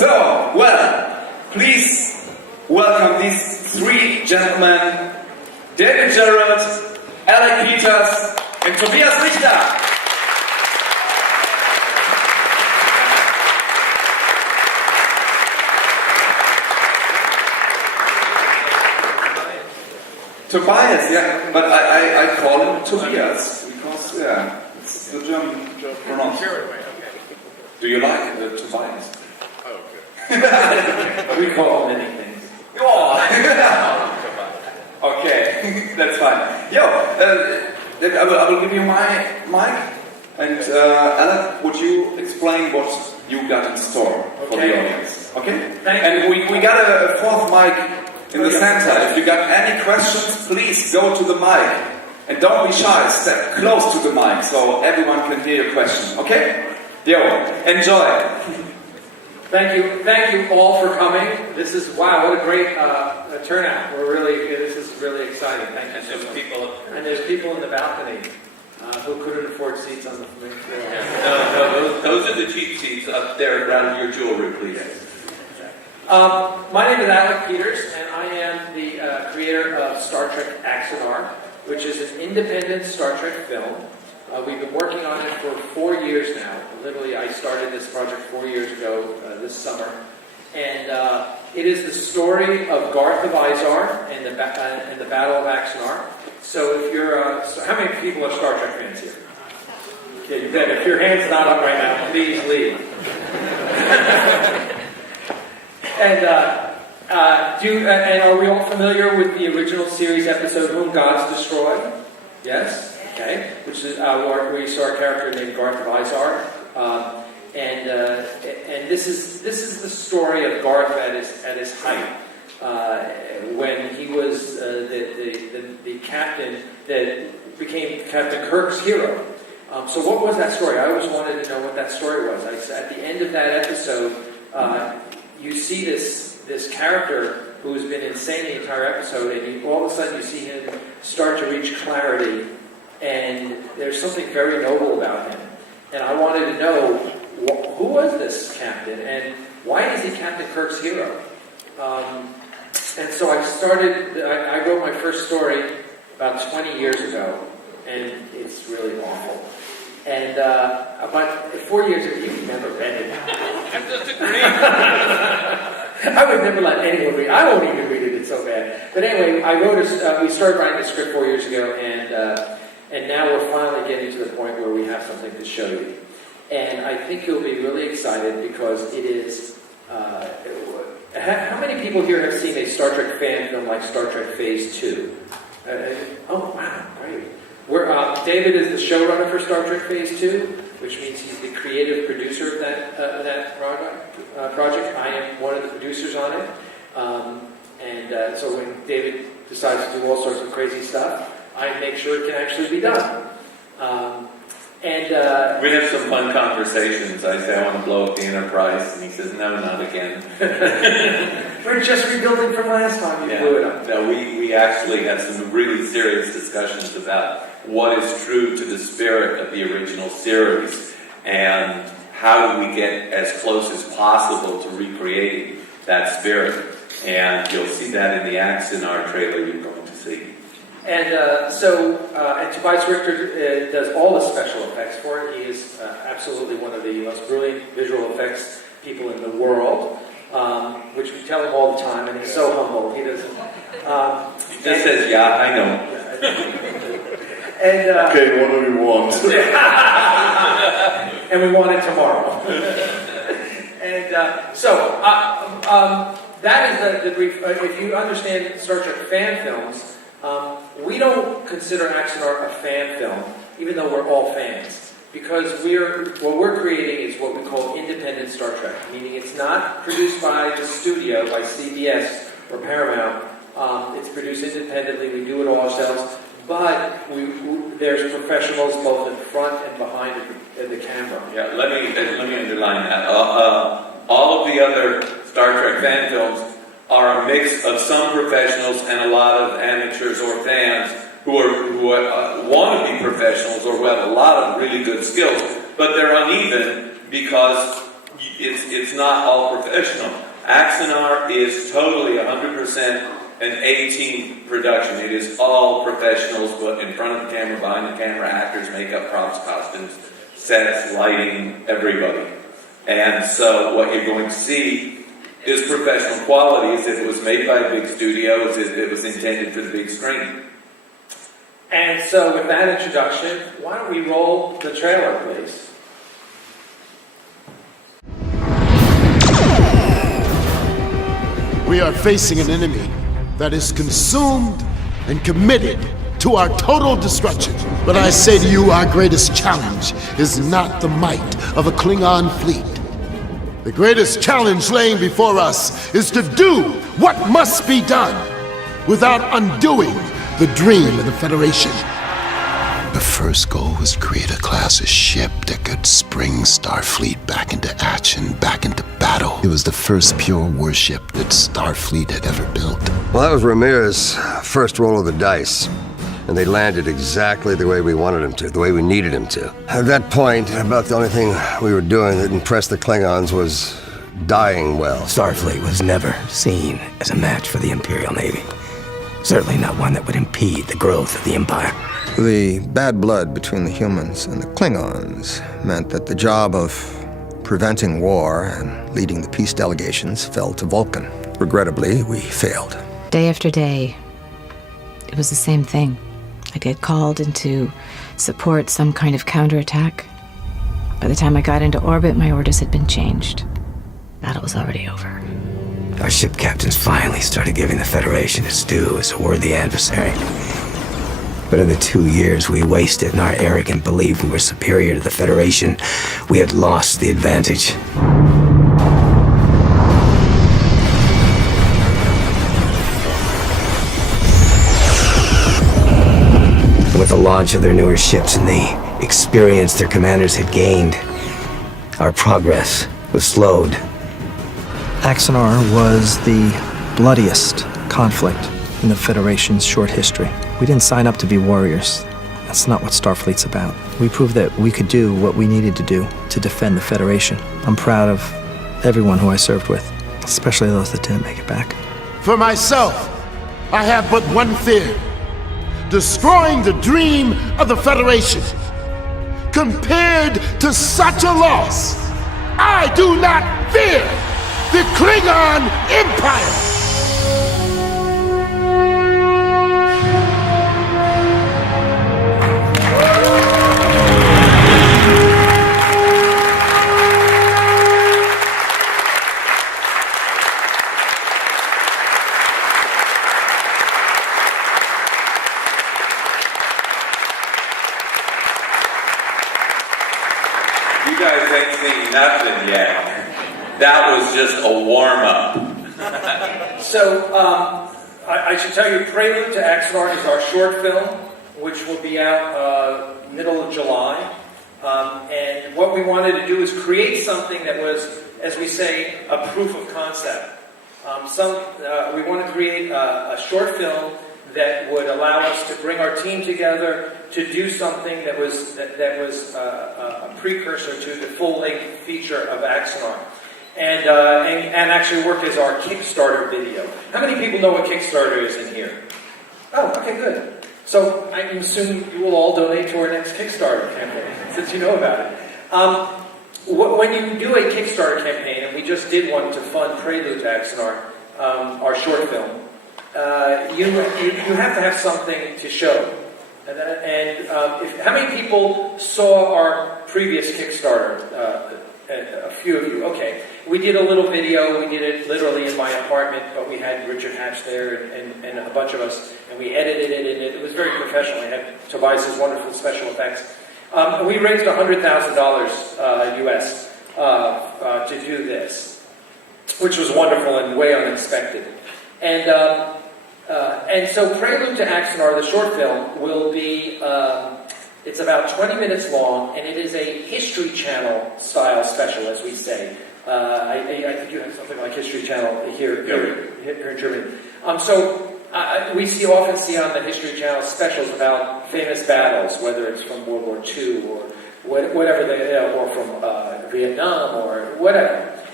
So, well, please welcome these three gentlemen, David Gerald, Alec Peters, and Tobias Richter. Tobias, yeah, but I call him Tobias because, yeah, it's the German pronunciation. Do you like Tobias? Oh, okay. We call him many things. Oh. Okay, that's fine. Yo, I will give you my mic, and Alec, would you explain what you got in store for the audience? Okay? And we got a fourth mic in the center. If you got any questions, please go to the mic. And don't be shy, step close to the mic so everyone can hear your question. Okay? Yo, enjoy. Thank you all for coming. This is, wow, what a great turnout. This is really exciting. Thank you so much. And there's people in the balcony who couldn't afford seats on the main floor. No, those are the cheap seats up there around your jewelry, please. My name is Alec Peters, and I am the creator of Star Trek Axanar, which is an independent Star Trek film. We've been working on it for 4 years now. Literally, I started this project 4 years ago this summer. And it is the story of Garth of Izar and the Battle of Axanar. So if you're... how many people are Star Trek fans here? Okay, you bet. If your hand's not up right now, please leave. And are we all familiar with the original series episode, Whom Gods Destroy? Yes? Okay. Which is where you saw a character named Garth of Izar. And this is the story of Garth at his height. When he was the captain that became Captain Kirk's hero. So what was that story? I always wanted to know what that story was. At the end of that episode, you see this character who's been insane the entire episode, and all of a sudden you see him start to reach clarity, and there's something very noble about him. And I wanted to know, who was this captain, and why is he Captain Kirk's hero? And so I wrote my first story about 20 years ago, and it's really awful. And about 4 years ago, you've never read it. I'm just agreeing. I would never let anyone read it. I won't even read it, it's so bad. But anyway, we started writing the script 4 years ago, and now we're finally getting to the point where we have something to show you. And I think you'll be really excited because it is... how many people here have seen a Star Trek fan film like Star Trek Phase 2? Oh, wow, great. David is the showrunner for Star Trek Phase 2, which means he's the creative producer of that project. I am one of the producers on it. So when David decides to do all sorts of crazy stuff, I make sure it can actually be done. We have some fun conversations. I say I want to blow up the Enterprise, and he says, no, not again. We're just rebuilding from last time you blew it up. No, we actually have some really serious discussions about what is true to the spirit of the original series, and how do we get as close as possible to recreating that spirit. And you'll see that in the Axanar trailer you're going to see. And and Tobias Richter does all the special effects for it. He is absolutely one of the most brilliant visual effects people in the world, which we tell him all the time, and he's so humble. He doesn't... he just says, yeah, I know. Okay, what do we want? And we want it tomorrow. And that is the brief... if you understand Star Trek fan films, we don't consider Axanar a fan film, even though we're all fans, because what we're creating is what we call independent Star Trek, meaning it's not produced by the studio, by CBS or Paramount. It's produced independently. We do it all ourselves, but there's professionals both in front and behind the camera. Yeah, let me underline that. All of the other Star Trek fan films are a mix of some professionals and a lot of amateurs or fans who want to be professionals or who have a lot of really good skills, but they're uneven because it's not all professional. Axanar is totally 100% an A-team production. It is all professionals, but in front of the camera, behind the camera, actors, makeup, props, costumes, sets, lighting, everybody. And so what you're going to see is professional qualities. If it was made by a big studio, as if it was intended for the big screen. And so with that introduction, why don't we roll the trailer, please? We are facing an enemy that is consumed and committed to our total destruction. But I say to you, our greatest challenge is not the might of a Klingon fleet. The greatest challenge laying before us is to do what must be done without undoing the dream of the Federation. The first goal was to create a class of ship that could spring Starfleet back into action, back into battle. It was the first pure warship that Starfleet had ever built. Well, that was Ramirez's first roll of the dice. And they landed exactly the way we wanted them to, the way we needed them to. At that point, about the only thing we were doing that impressed the Klingons was dying well. Starfleet was never seen as a match for the Imperial Navy. Certainly not one that would impede the growth of the Empire. The bad blood between the humans and the Klingons meant that the job of preventing war and leading the peace delegations fell to Vulcan. Regrettably, we failed. Day after day, it was the same thing. I'd get called in to support some kind of counterattack. By the time I got into orbit, my orders had been changed. Battle was already over. Our ship captains finally started giving the Federation its due as a worthy adversary. But in the 2 years we wasted in our arrogant belief we were superior to the Federation, we had lost the advantage. With the launch of their newer ships and the experience their commanders had gained, our progress was slowed. Axanar was the bloodiest conflict in the Federation's short history. We didn't sign up to be warriors. That's not what Starfleet's about. We proved that we could do what we needed to do to defend the Federation. I'm proud of everyone who I served with, especially those that didn't make it back. For myself, I have but one fear: destroying the dream of the Federation. Compared to such a loss, I do not fear the Klingon Empire! You guys ain't seen nothing yet. That was just a warm-up. So, I should tell you, Prelude to Axanar is our short film, which will be out middle of July. And what we wanted to do is create something that was, as we say, a proof of concept. We want to create a short film that would allow us to bring our team together to do something that was a precursor to the full-length feature of Axanar. And actually work as our Kickstarter video. How many people know what Kickstarter is in here? Oh, okay, good. So I assume you will all donate to our next Kickstarter campaign, since you know about it. When you do a Kickstarter campaign, and we just did one to fund Prelude to Axanar, our short film, you have to have something to show. How many people saw our previous Kickstarter? A few of you. Okay. We did a little video. We did it literally in my apartment, but we had Richard Hatch there and a bunch of us, and we edited it, and it was very professional. We had Tobias' wonderful special effects. We raised $100,000 US to do this, which was wonderful and way unexpected. And so Prelude to Axanar, the short film, will be, it's about 20 minutes long, and it is a History Channel style special, as we say. I think you have something like History Channel here in Germany. We often see on the History Channel specials about famous battles, whether it's from World War II or whatever or from Vietnam or whatever.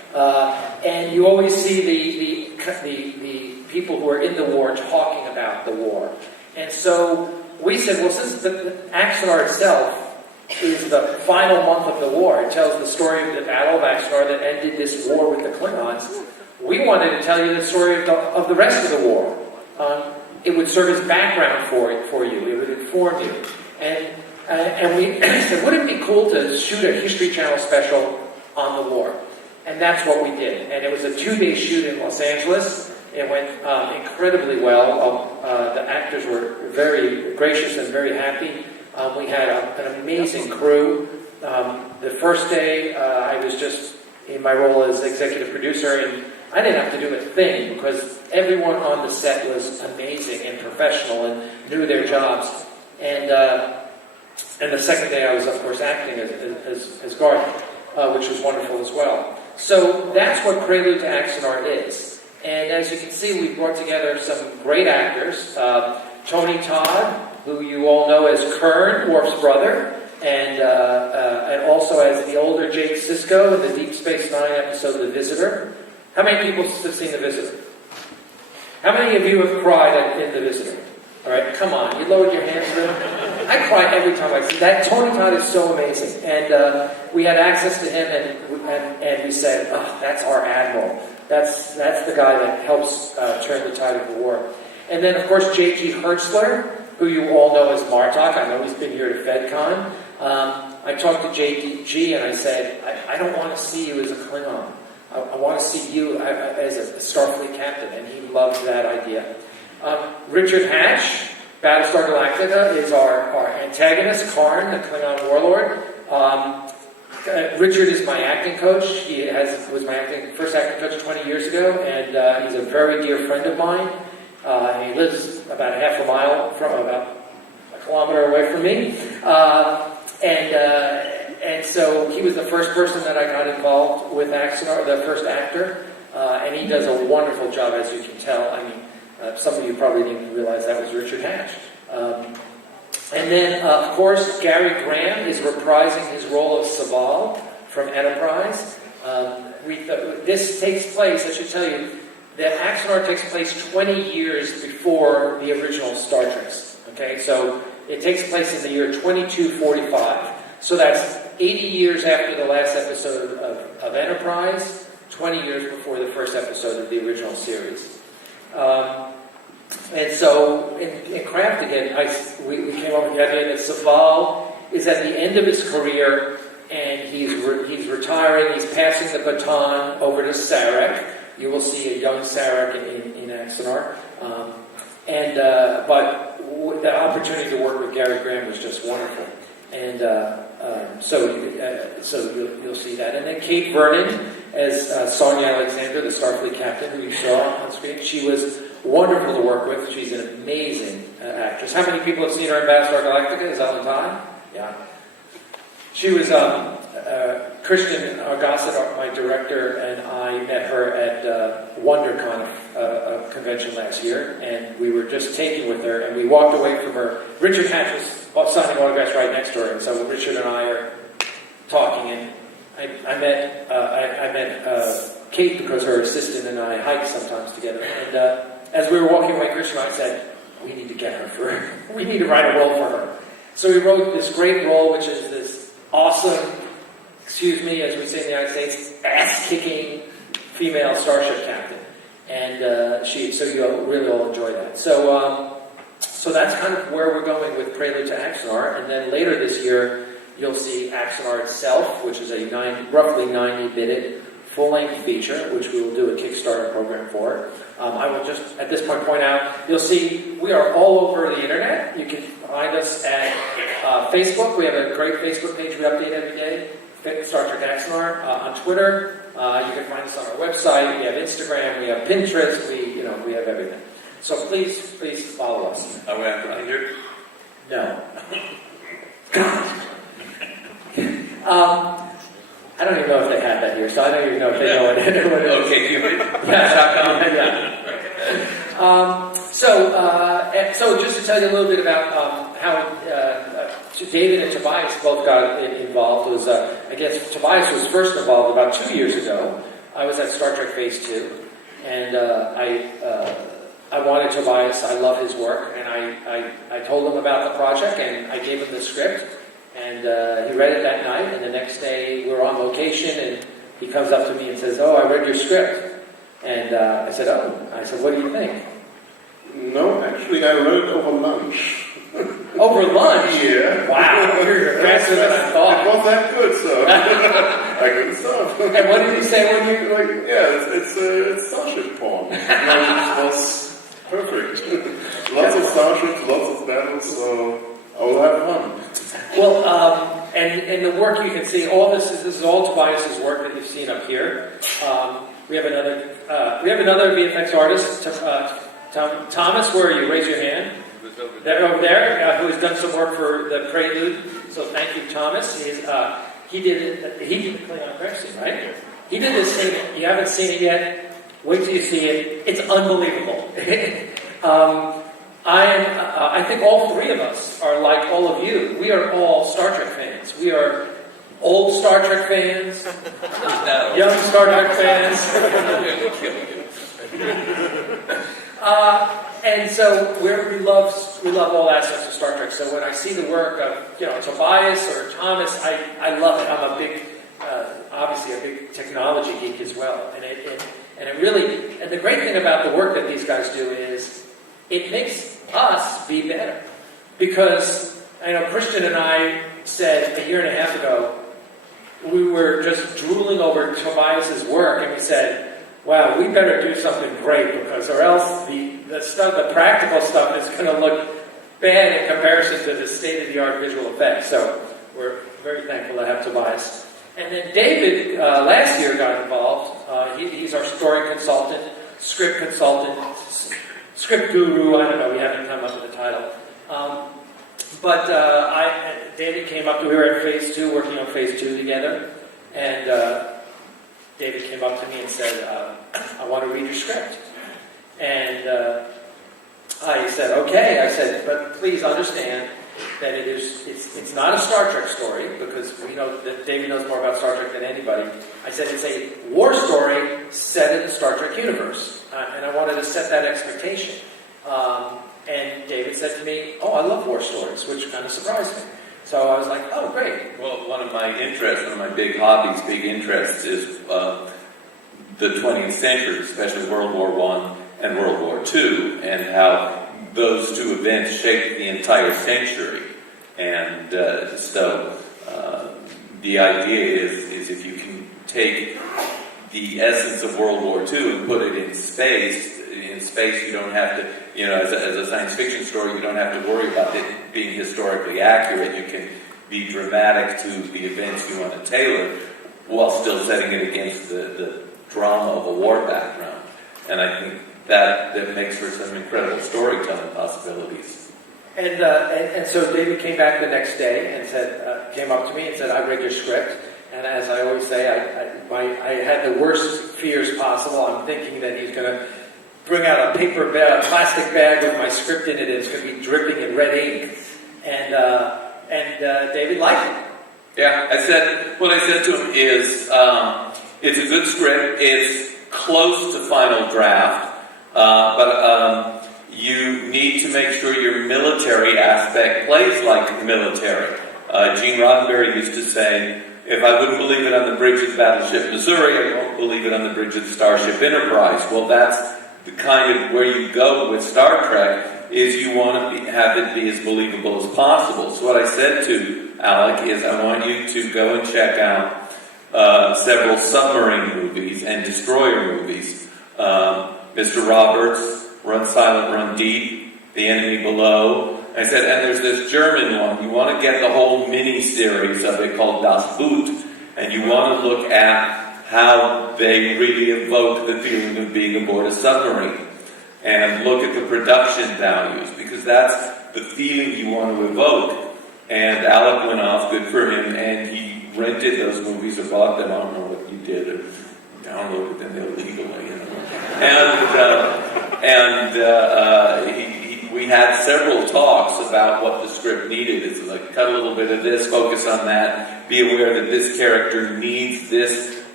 And you always see the people who are in the war talking about the war. And so we said, well, since the Axanar itself is the final month of the war, it tells the story of the Battle of Axanar that ended this war with the Klingons, we wanted to tell you the story of the rest of the war. It would serve as background for you. It would inform you. And we said, wouldn't it be cool to shoot a History Channel special on the war? And that's what we did. And it was a 2-day shoot in Los Angeles. It went incredibly well. The actors were very gracious and very happy. We had an amazing crew. The first day, I was just in my role as executive producer, and I didn't have to do a thing because everyone on the set was amazing and professional and knew their jobs. And the second day, I was, of course, acting as Garth, which was wonderful as well. So that's what Prelude to Axanar is. And as you can see, we brought together some great actors. Tony Todd, who you all know as Kern, Worf's brother, and also as the older Jake Sisko in the Deep Space Nine episode The Visitor. How many people have seen The Visitor? How many of you have cried in The Visitor? All right, come on, you lowered your hands to him. I cry every time I see that. Tony Todd is so amazing, and we had access to him, and we said, "Oh, that's our admiral. That's the guy that helps turn the tide of the war." And then, of course, J.G. Hertzler, who you all know as Martok. I know he's been here to FedCon. I talked to J.G. and I said, I don't want to see you as a Klingon. I want to see you as a Starfleet captain, and he loved that idea. Richard Hatch, Battlestar Galactica, is our antagonist, Karn, the Klingon warlord. Richard is my acting coach. He was my first acting coach 20 years ago, and he's a very dear friend of mine. He lives about half a mile about a kilometer away from me. And so he was the first person that I got involved with Axanar, the first actor. And he does a wonderful job, as you can tell. I mean, some of you probably didn't even realize that was Richard Hatch. And then, of course, Gary Graham is reprising his role of Saval from Enterprise. This takes place, I should tell you, that Axanar takes place 20 years before the original Star Trek. Okay, so it takes place in the year 2245. So that's 80 years after the last episode of Enterprise, 20 years before the first episode of the original series. And so in Craft again, we came up with the idea that Saval is at the end of his career, and he's retiring. He's passing the baton over to Sarek. You will see a young Sarek in Axanar. But the opportunity to work with Gary Graham was just wonderful. And so you'll see that. And then Kate Vernon as Sonia Alexander, the Starfleet captain who you saw on screen. She was wonderful to work with. She's an amazing actress. How many people have seen her in Battlestar Galactica? Is that on time? Yeah. She was Christian Gossett, my director, and I met her at WonderCon convention last year, and we were just taking with her, and we walked away from her. Richard Hatch was signing autographs right next to her, and so Richard and I are talking, and I met Kate because her assistant and I hike sometimes together, and as we were walking away, Christian and I said, we need to get her we need to write a role for her. So we wrote this great role, which is this awesome, as we say in the United States, ass-kicking female starship captain. And so you'll really all enjoy that. So that's kind of where we're going with Prelude to Axanar. And then later this year, you'll see Axanar itself, which is a roughly 90-minute full-length feature, which we will do a Kickstarter program for. I will just, at this point, point out, you'll see we are all over the internet. You can find us at Facebook. We have a great Facebook page we update every day, Star Trek Axanar. On Twitter, you can find us on our website. We have Instagram. We have Pinterest. We have everything. So please follow us. Are we on Grindr? No. God. I don't even know if they had that here, so I don't even know if they know what it is. Okay, you So just to tell you a little bit about how David and Tobias both got involved. I guess Tobias was first involved about 2 years ago. I was at Star Trek Phase 2, and I wanted Tobias. I love his work, and I told him about the project, and I gave him the script, and he read it that night, and the next day we were on location, and he comes up to me and says, "Oh, I read your script." And I said, "Oh." I said, "What do you think?" No, actually, I read it over lunch. Over lunch? Yeah. Wow, you're faster than I thought. It was that good, so I couldn't stop. And what did you say when you... It's Starship porn. It was perfect. Lots of starships, lots of battles, so I will have fun. Well, and the work you can see, all this is all Tobias's work that you've seen up here. We have another VFX artist, Thomas. Where are you? Raise your hand. They're over there, who has done some work for the Prelude. So thank you, Thomas. He did the Klingon crash scene, right? He did this thing. You haven't seen it yet. Wait till you see it. It's unbelievable. I think all three of us are like all of you. We are all Star Trek fans. We are old Star Trek fans, young Star Trek fans. And so we love all aspects of Star Trek. So when I see the work of Tobias or Thomas, I love it. I'm a big, obviously a big technology geek as well. And it really, and the great thing about the work that these guys do is it makes us be better. Because I know Christian and I said a year and a half ago, we were just drooling over Tobias's work, and we said, wow, we better do something great, because or else the practical stuff is going to look bad in comparison to the state-of-the-art visual effects. So we're very thankful to have Tobias. And then David last year got involved. He's our story consultant, script consultant, script guru. I don't know. We haven't come up with a title. But David came up to. We were at Phase 2, working on Phase 2 together, and David came up to me and said, "I want to read your script." And I said, "Okay." I said, "But please understand that it's not a Star Trek story, because we know that David knows more about Star Trek than anybody." I said, "It's a war story set in the Star Trek universe," and I wanted to set that expectation. And David said to me, "Oh, I love war stories," which kind of surprised me. So I was like, "Oh, great." Well, one of my big hobbies, big interests is the 20th century, especially World War I and World War II, and how those two events shaped the entire century. And so the idea is if you can take the essence of World War II and put it in space you don't have to, as a science fiction story, you don't have to worry about it being historically accurate. You can be dramatic to the events you want to tailor while still setting it against the drama of a war background. And I think that makes for some incredible storytelling possibilities. And so David came back the next day and said, came up to me and said, "I read your script." And as I always say, I had the worst fears possible. I'm thinking that he's going to bring out a plastic bag with my script in it, and it's going to be dripping in red ink. And David liked it. Yeah, what I said to him is, it's a good script. It's close to final draft, but you need to make sure your military aspect plays like military. Gene Roddenberry used to say, "If I wouldn't believe it on the bridge of the battleship Missouri, I won't believe it on the bridge of the Starship Enterprise." Well, that's the kind of where you go with Star Trek, is you want to have it be as believable as possible. So what I said to Alec is, I want you to go and check out several submarine movies and destroyer movies. Mr. Roberts, Run Silent, Run Deep, The Enemy Below. I said, and there's this German one. You want to get the whole mini-series of it called Das Boot, and you want to look at how they really evoke the feeling of being aboard a submarine. And look at the production values, because that's the feeling you want to evoke. And Alec went off, good for him, and he rented those movies or bought them. I don't know what you did, or downloaded them illegally, we had several talks about what the script needed. It's like, cut a little bit of this, focus on that, be aware that this character needs this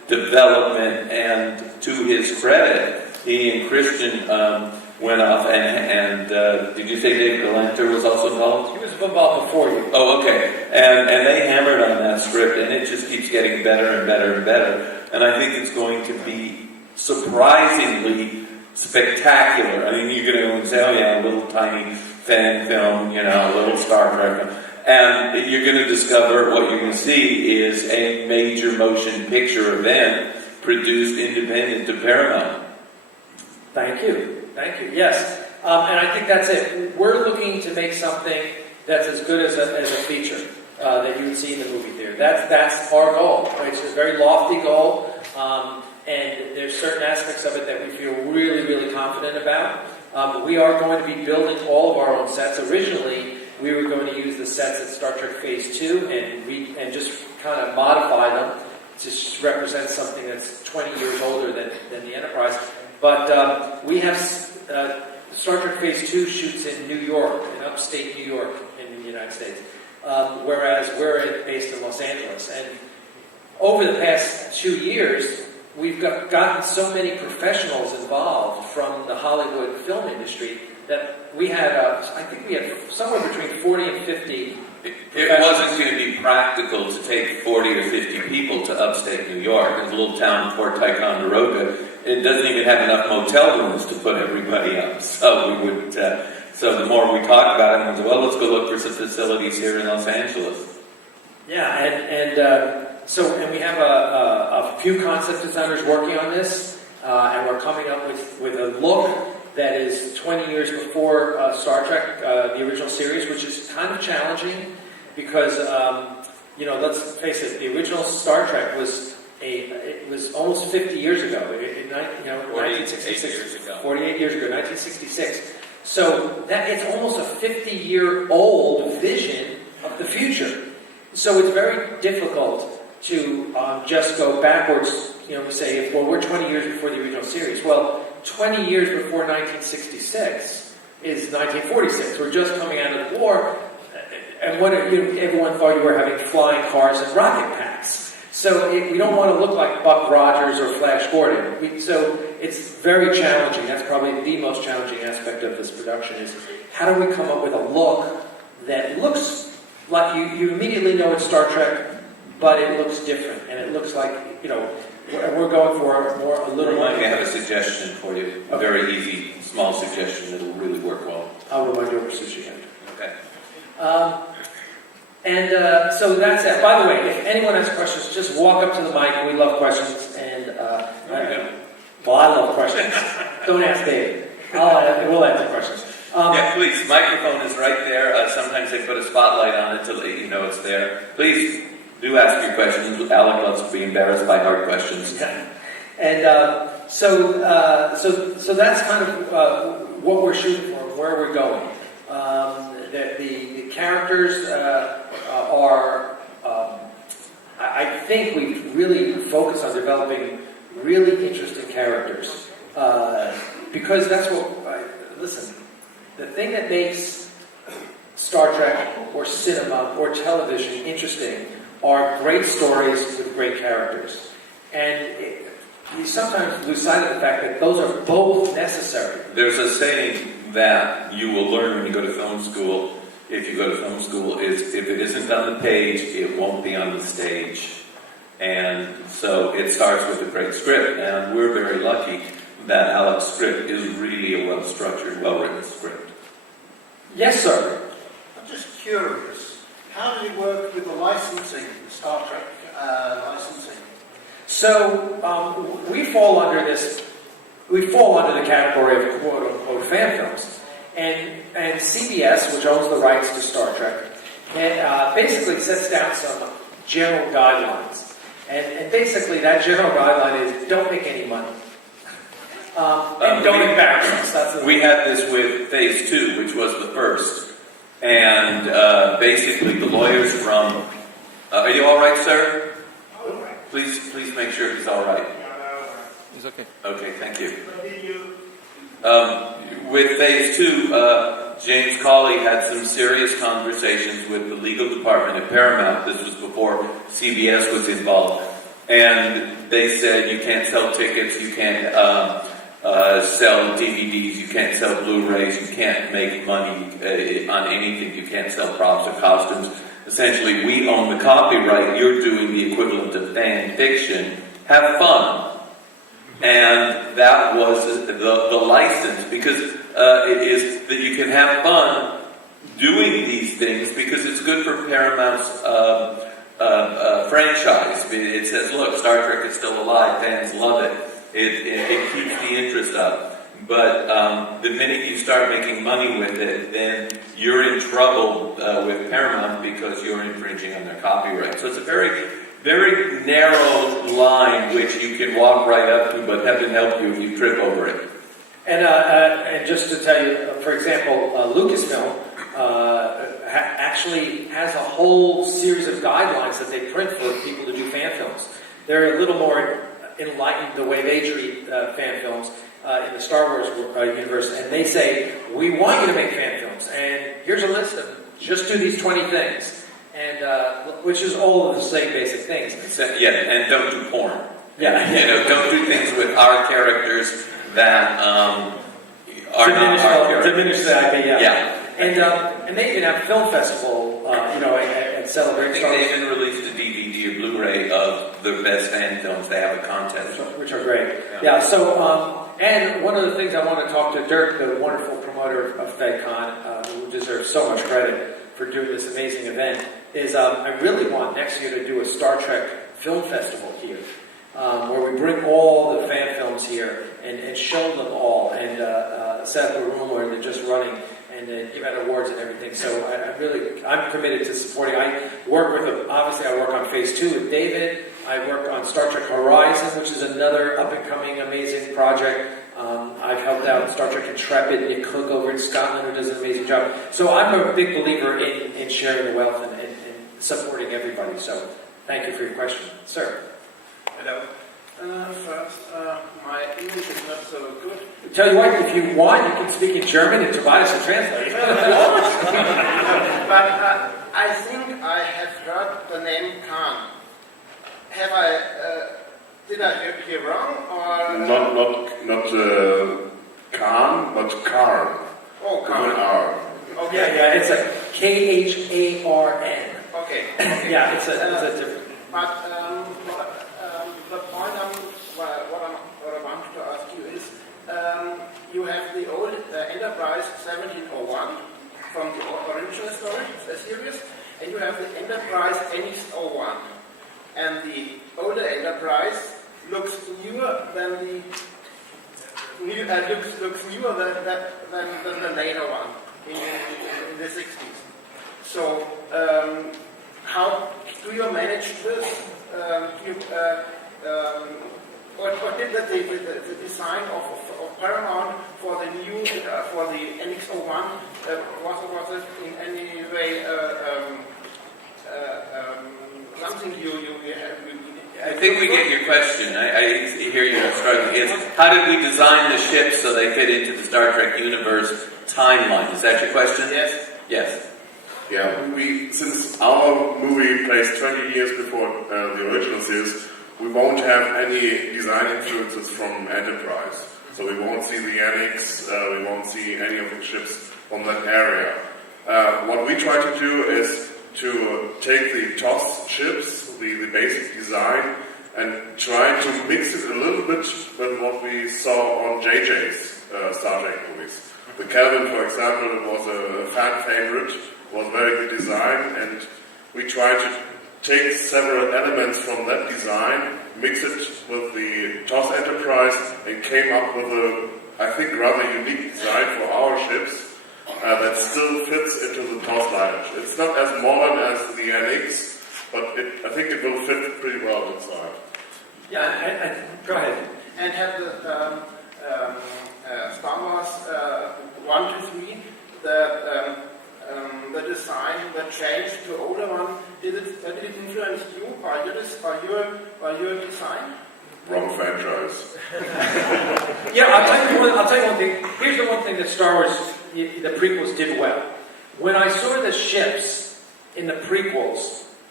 development, and to his credit, he and Christian went off and did you say David Galenter was also involved? He was involved before you. Oh, okay. And they hammered on that script, and it just keeps getting better and better and better. And I think it's going to be surprisingly spectacular. I mean, you're going to go and say, oh yeah, a little tiny fan film, you know, a little Star Trek. And you're going to discover what you're going to see is a major motion picture event produced independent to Paramount. Thank you. Thank you. Yes. And I think that's it. We're looking to make something that's as good as a feature that you would see in the movie theater. That's our goal. Right? It's a very lofty goal. And there's certain aspects of it that we feel really, really confident about. We are going to be building all of our own sets. Originally, we were going to use the sets at Star Trek Phase 2 and just kind of modify them to represent something that's 20 years older than the Enterprise. But we have Star Trek Phase 2 shoots in New York, in upstate New York in the United States, whereas we're based in Los Angeles. And over the past 2 years, we've gotten so many professionals involved from the Hollywood film industry that we had, I think we had somewhere between 40 and 50. It wasn't going to be practical to take 40 or 50 people to upstate New York. There's a little town, Fort Ticonderoga. It doesn't even have enough motel rooms to put everybody up. So we would. So the more we talk about it, we say, well, let's go look for some facilities here in Los Angeles. Yeah, and we have a few concept designers working on this, and we're coming up with a look that is 20 years before Star Trek, the original series, which is kind of challenging because, let's face it, the original Star Trek was almost 50 years ago. 1966. 48 years ago, 1966. So it's almost a 50-year-old vision of the future. So it's very difficult to just go backwards. We say, we're 20 years before the original series. Well, 20 years before 1966 is 1946. We're just coming out of the war, and everyone thought you were having flying cars and rocket packs. So we don't want to look like Buck Rogers or Flash Gordon. So it's very challenging. That's probably the most challenging aspect of this production is how do we come up with a look that looks like you immediately know it's Star Trek, but it looks different, and it looks like, we're going for a little more. I have a suggestion for you. A very easy, small suggestion that will really work well. I'll remind you of sushi. Okay. So that's it. By the way, if anyone has questions, just walk up to the mic. We love questions, and I love questions. Don't ask Dave. We'll answer questions. Yeah, please. Microphone is right there. Sometimes they put a spotlight on it to let you know it's there. Please do ask your questions. Alec loves to be embarrassed by hard questions. Yeah. And so that's kind of what we're shooting for, where we're going. The characters are. I think we've really focused on developing really interesting characters because that's what. Listen, the thing that makes Star Trek or cinema or television interesting are great stories with great characters. And you sometimes lose sight of the fact that those are both necessary. There's a saying that you will learn when you go to film school, if you go to film school, is if it isn't on the page, it won't be on the stage. And so it starts with a great script, and we're very lucky that Alec's script is really a well-structured, well-written script. Yes, sir. I'm just curious. How did it work with the licensing, the Star Trek licensing? So we fall under the category of quote-unquote fan films. And CBS, which owns the rights to Star Trek, basically sets down some general guidelines. And basically that general guideline is don't make any money. And don't embarrass us. We had this with Phase 2, which was the first. And basically the lawyers from... are you all right, sir? Please make sure he's all right. He's okay. Okay, thank you. With Phase 2, James Cawley had some serious conversations with the legal department at Paramount. This was before CBS was involved. And they said you can't sell tickets, you can't sell DVDs, you can't sell Blu-rays, you can't make money on anything, you can't sell props or costumes. Essentially, we own the copyright, you're doing the equivalent of fan fiction, have fun. And that was the license, because it is that you can have fun doing these things because it's good for Paramount's franchise. It says, look, Star Trek is still alive, fans love it. It keeps the interest up. But the minute you start making money with it, then you're in trouble with Paramount because you're infringing on their copyright. So it's a very, very narrow line which you can walk right up to, but heaven help you if you trip over it. And just to tell you, for example, Lucasfilm actually has a whole series of guidelines that they print for people to do fan films. They're a little more enlightened the way they treat fan films in the Star Wars universe, and they say, we want you to make fan films, and here's a list of just do these 20 things, and which is all of the same basic things. Yeah, and don't do porn. Yeah, don't do things with our characters that are not our characters. Diminish the IP, yeah. And they even have a film festival, and celebrate. I think they even released a DVD or Blu-ray of the best fan films. They have a contest, which are great. Yeah. So, and one of the things I want to talk to Dirk, the wonderful promoter of FedCon, who deserves so much credit for doing this amazing event, is I really want next year to do a Star Trek film festival here, where we bring all the fan films here and show them all, and set up a room where they're just running and give out awards and everything. So I'm committed to supporting. I work with, obviously I work on Phase 2 with David. I work on Star Trek Horizon, which is another up-and-coming amazing project. I've helped out Star Trek Intrepid, Nick Cook over in Scotland, who does an amazing job. So I'm a big believer in sharing the wealth and supporting everybody. So thank you for your question. Sir. Hello. First, my English is not so good. Tell you what, if you want, you can speak in German and Tobias will translate. But I think I have heard the name Khan. Have I? Did I hear wrong or? Not Khan, but Karn. Oh, Karn. With an R. Okay. Yeah, it's like Kharn. Okay. Yeah, it's a different. But the point what I want to ask you is, you have the old Enterprise 1701 from the original story, the series, and you have the Enterprise NX-01. And the older Enterprise looks newer than the later one in the 60s. So how do you manage this? What did the design of Paramount for the new for the NX-01 was it in any way something you have? I think we get your question. I hear you're struggling. It's how did we design the ships so they fit into the Star Trek universe timeline? Is that your question? Yes. Yes. Yeah, since our movie plays 20 years before the original series, we won't have any design influences from Enterprise. So we won't see the Annex, we won't see any of the ships from that area. What we try to do is to take the TOS ships, the basic design, and try to mix it a little bit with what we saw on JJ's Star Trek movies. The Kelvin, for example, was a fan favorite, was very good design, and we tried to take several elements from that design, mix it with the TOS Enterprise, and came up with a, I think, rather unique design for our ships that still fits into the TOS lineage. It's not as modern as the NX, but I think it will fit pretty well inside. Yeah, go ahead. And have the Star Wars 1 to 3, the design, the change to older one, did it influence you by your design? Wrong franchise. Yeah, I'll tell you one thing. Here's the one thing that Star Wars, the prequels did well. When I saw the ships in the prequels,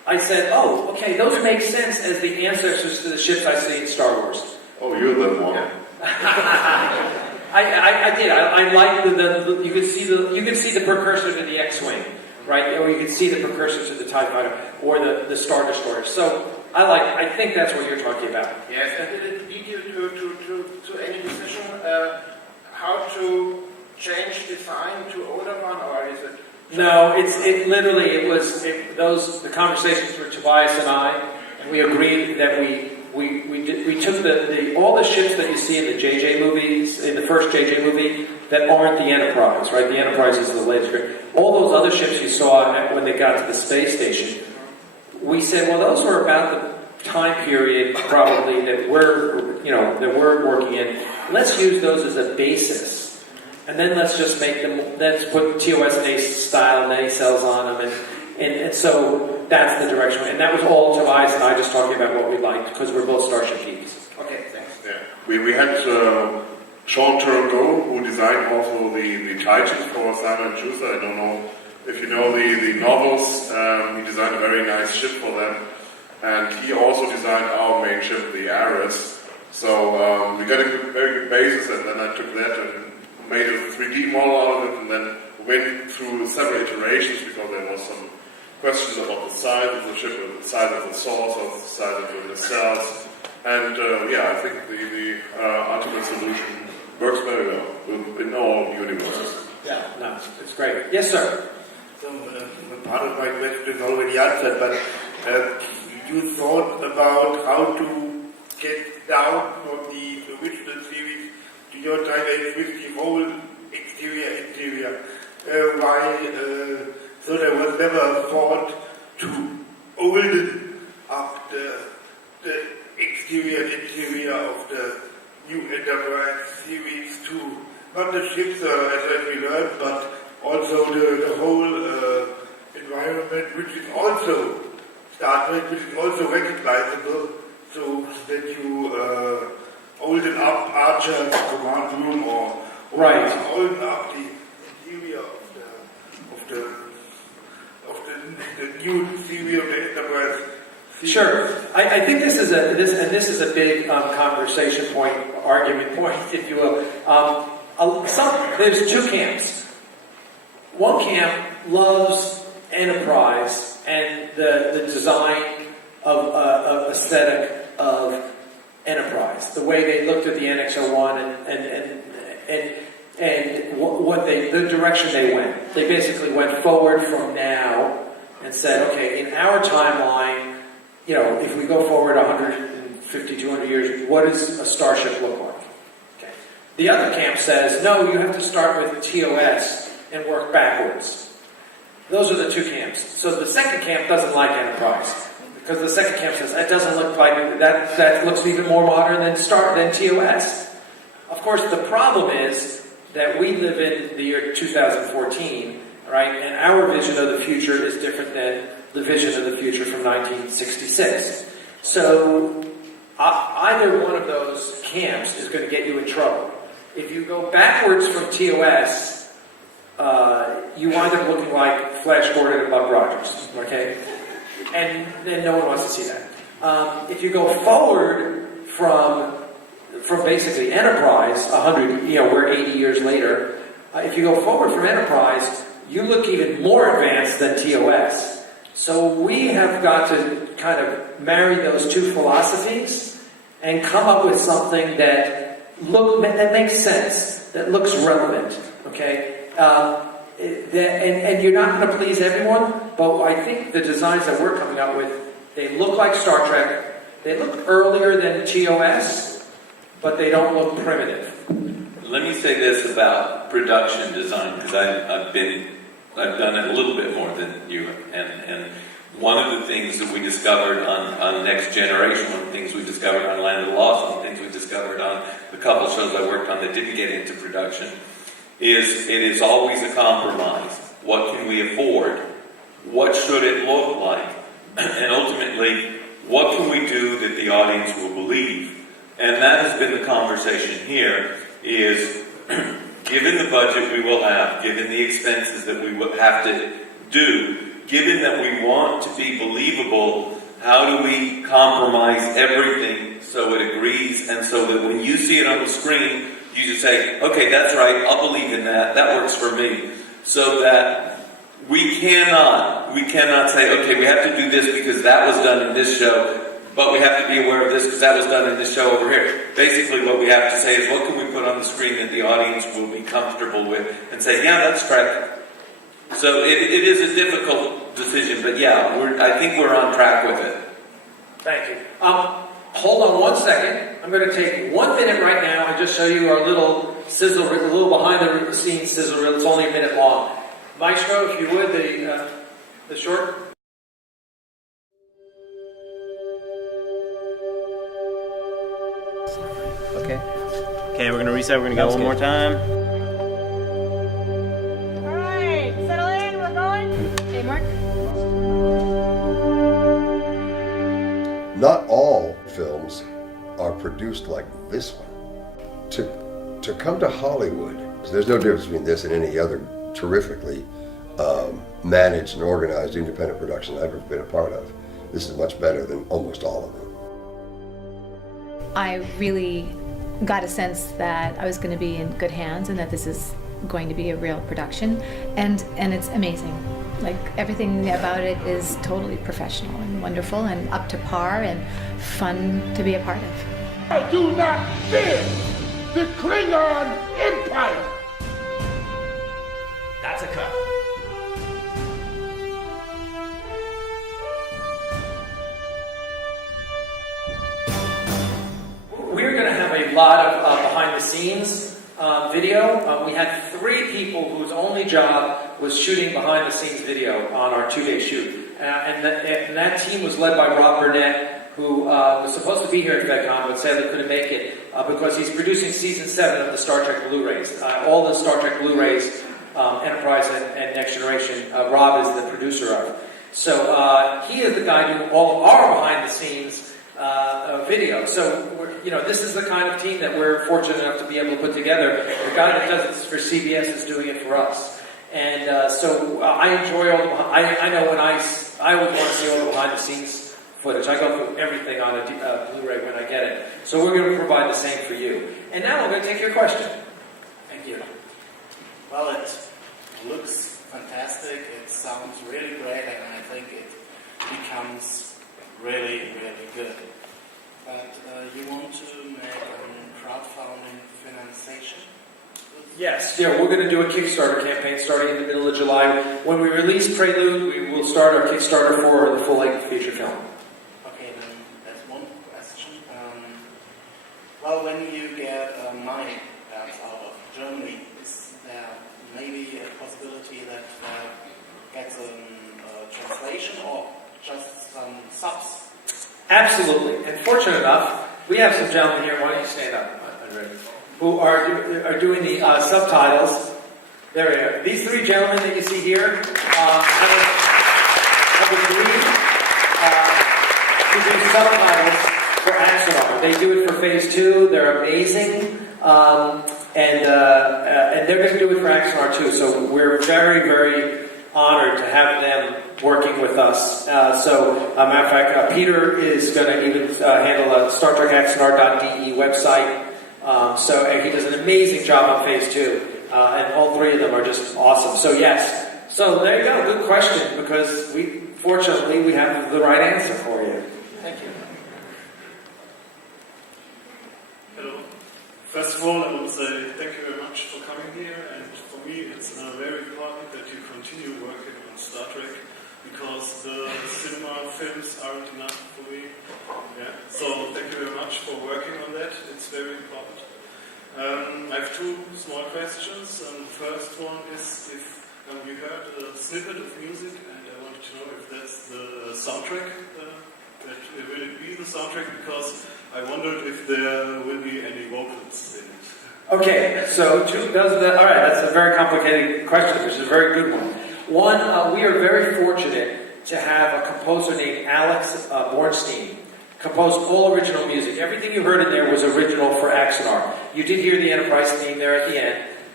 I said, oh, okay, those make sense as the ancestors to the ships I see in Star Wars. Oh, you're the one. I did. I like the you could see the precursor to the X-wing, right? Or you could see the precursor to the TIE fighter or the Star Destroyer. So I think that's what you're talking about. Yes, and did it lead you to any decision how to change design to older one, or is it? No, it was the conversations were Tobias and I, and we agreed that we took all the ships that you see in the JJ movies, in the first JJ movie, that aren't the Enterprise, right? The Enterprise is the latest. All those other ships you saw when they got to the space station, we said, well, those were about the time period probably that we're working in. Let's use those as a basis. And then let's just let's put TOS style nacelles on them, and so that's the direction. And that was all Tobias and I just talking about what we liked, because we're both Starship geeks. Okay, thanks. Yeah. We had Sean Turgot, who designed also the Titans for Simon & Schuster. I don't know if you know the novels. He designed a very nice ship for them. And he also designed our main ship, the Ares. So we got a very good basis, and then I took that and made a 3D model out of it, and then went through several iterations because there was some questions about the size of the ship, the size of the saucer, the size of the nacelles, and I think the ultimate solution works very well in all universes. Yeah, no, it's great. Yes, sir. So part of my question is already answered, but you thought about how to get down from the original series to your time with the whole interior. So there was never thought to olden up the interior of the new Enterprise series to not the ships as we learned, but also the whole environment, which is also Star Trek, which is also recognizable, so that you olden up Archer's command room or olden up the interior of the new series of the Enterprise. Sure. I think this is a big conversation point, argument point, if you will. There's two camps. One camp loves Enterprise and the design of aesthetic of Enterprise, the way they looked at the NX-01 and the direction they went. They basically went forward from now and said, okay, in our timeline, if we go forward 150, 200 years, what does a starship look like? Okay. The other camp says, no, you have to start with TOS and work backwards. Those are the two camps. So the second camp doesn't like Enterprise, because the second camp says, that doesn't look like, that looks even more modern than TOS. Of course, the problem is that we live in the year 2014, right? And our vision of the future is different than the vision of the future from 1966. So either one of those camps is going to get you in trouble. If you go backwards from TOS, you wind up looking like Flash Gordon and Buck Rogers, okay? And then no one wants to see that. If you go forward from basically Enterprise, we're 80 years later. If you go forward from Enterprise, you look even more advanced than TOS. So we have got to kind of marry those two philosophies and come up with something that makes sense, that looks relevant. Okay, and you're not going to please everyone, but I think the designs that we're coming up with, they look like Star Trek. They look earlier than TOS, but they don't look primitive. Let me say this about production design, because I've done it a little bit more than you, and one of the things that we discovered on Next Generation, one of the things we discovered on Land of the Lost, one of the things we discovered on the couple shows I worked on that didn't get into production, is it is always a compromise. What can we afford? What should it look like? And ultimately, what can we do that the audience will believe? And that has been the conversation here, is given the budget we will have, given the expenses that we will have to do, given that we want to be believable, how do we compromise everything so it agrees, and so that when you see it on the screen, you just say, okay, that's right, I'll believe in that, that works for me. So that we cannot say, okay, we have to do this because that was done in this show, but we have to be aware of this because that was done in this show over here. Basically what we have to say is, what can we put on the screen that the audience will be comfortable with, and say, yeah, that's correct. So it is a difficult decision, but yeah, I think we're on track with it. Thank you. Hold on one second. I'm going to take 1 minute right now and just show you our little sizzle reel, a little behind the scenes sizzle reel. It's only a minute long. Maestro, if you would, the short. Okay. Okay, we're going to reset. We're going to go one more time. All right, settle in. We're going. Hey, Mark. Not all films are produced like this one. To come to Hollywood, there's no difference between this and any other terrifically managed and organized independent production I've ever been a part of. This is much better than almost all of them. I really got a sense that I was going to be in good hands and that this is going to be a real production, and it's amazing. Like, everything about it is totally professional and wonderful and up to par and fun to be a part of. I do not fear the Klingon Empire! That's a cut. We're going to have a lot of behind-the-scenes video. We had 3 people whose only job was shooting behind-the-scenes video on our 2-day shoot. And that team was led by Rob Burnett, who was supposed to be here at FedCon, but sadly couldn't make it because he's producing Season 7 of the Star Trek Blu-rays. All the Star Trek Blu-rays, Enterprise and Next Generation, Rob is the producer of. So he is the guy doing all of our behind-the-scenes video. So this is the kind of team that we're fortunate enough to be able to put together. The guy that does this for CBS is doing it for us. And so I enjoy all the I know when I always want to see all the behind-the-scenes footage. I go through everything on a Blu-ray when I get it. So we're going to provide the same for you. And now I'm going to take your question. Thank you. Well, it looks fantastic. It sounds really great, and I think it becomes really, really good. But you want to make a crowdfunding financiation? Yes, yeah, we're going to do a Kickstarter campaign starting in the middle of July. When we release Prelude, we will start our Kickstarter for the full-length feature film. Okay, then that's one question. Well, when you get money out of Germany, is there maybe a possibility that gets a translation or just some subs? Absolutely. And fortunate enough, we have some gentlemen here. Why don't you stand up, Andre? Who are doing the subtitles. There we are. These 3 gentlemen that you see here have agreed to do subtitles for Axanar. They do it for Phase 2. They're amazing. And they're going to do it for Axanar too. So we're very, very honored to have them working with us. So, matter of fact, Peter is going to even handle a Star Trek Axanar.de website. And he does an amazing job on Phase 2. And all 3 of them are just awesome. So yes. So there you go. Good question, because fortunately we have the right answer for you. Thank you. Hello. First of all, I would say thank you very much for coming here. And for me, it's very important that you continue working on Star Trek, because the cinema films aren't enough for me. Yeah. So thank you very much for working on that. It's very important. I have 2 small questions. The first one is if we heard a snippet of music, and I wanted to know if that's the soundtrack, that will it be the soundtrack, because I wondered if there will be any vocals in it. Okay, so all right, that's a very complicated question, which is a very good one. One, we are very fortunate to have a composer named Alex Bornstein, composed all original music. Everything you heard in there was original for Axanar. You did hear the Enterprise theme there at the end.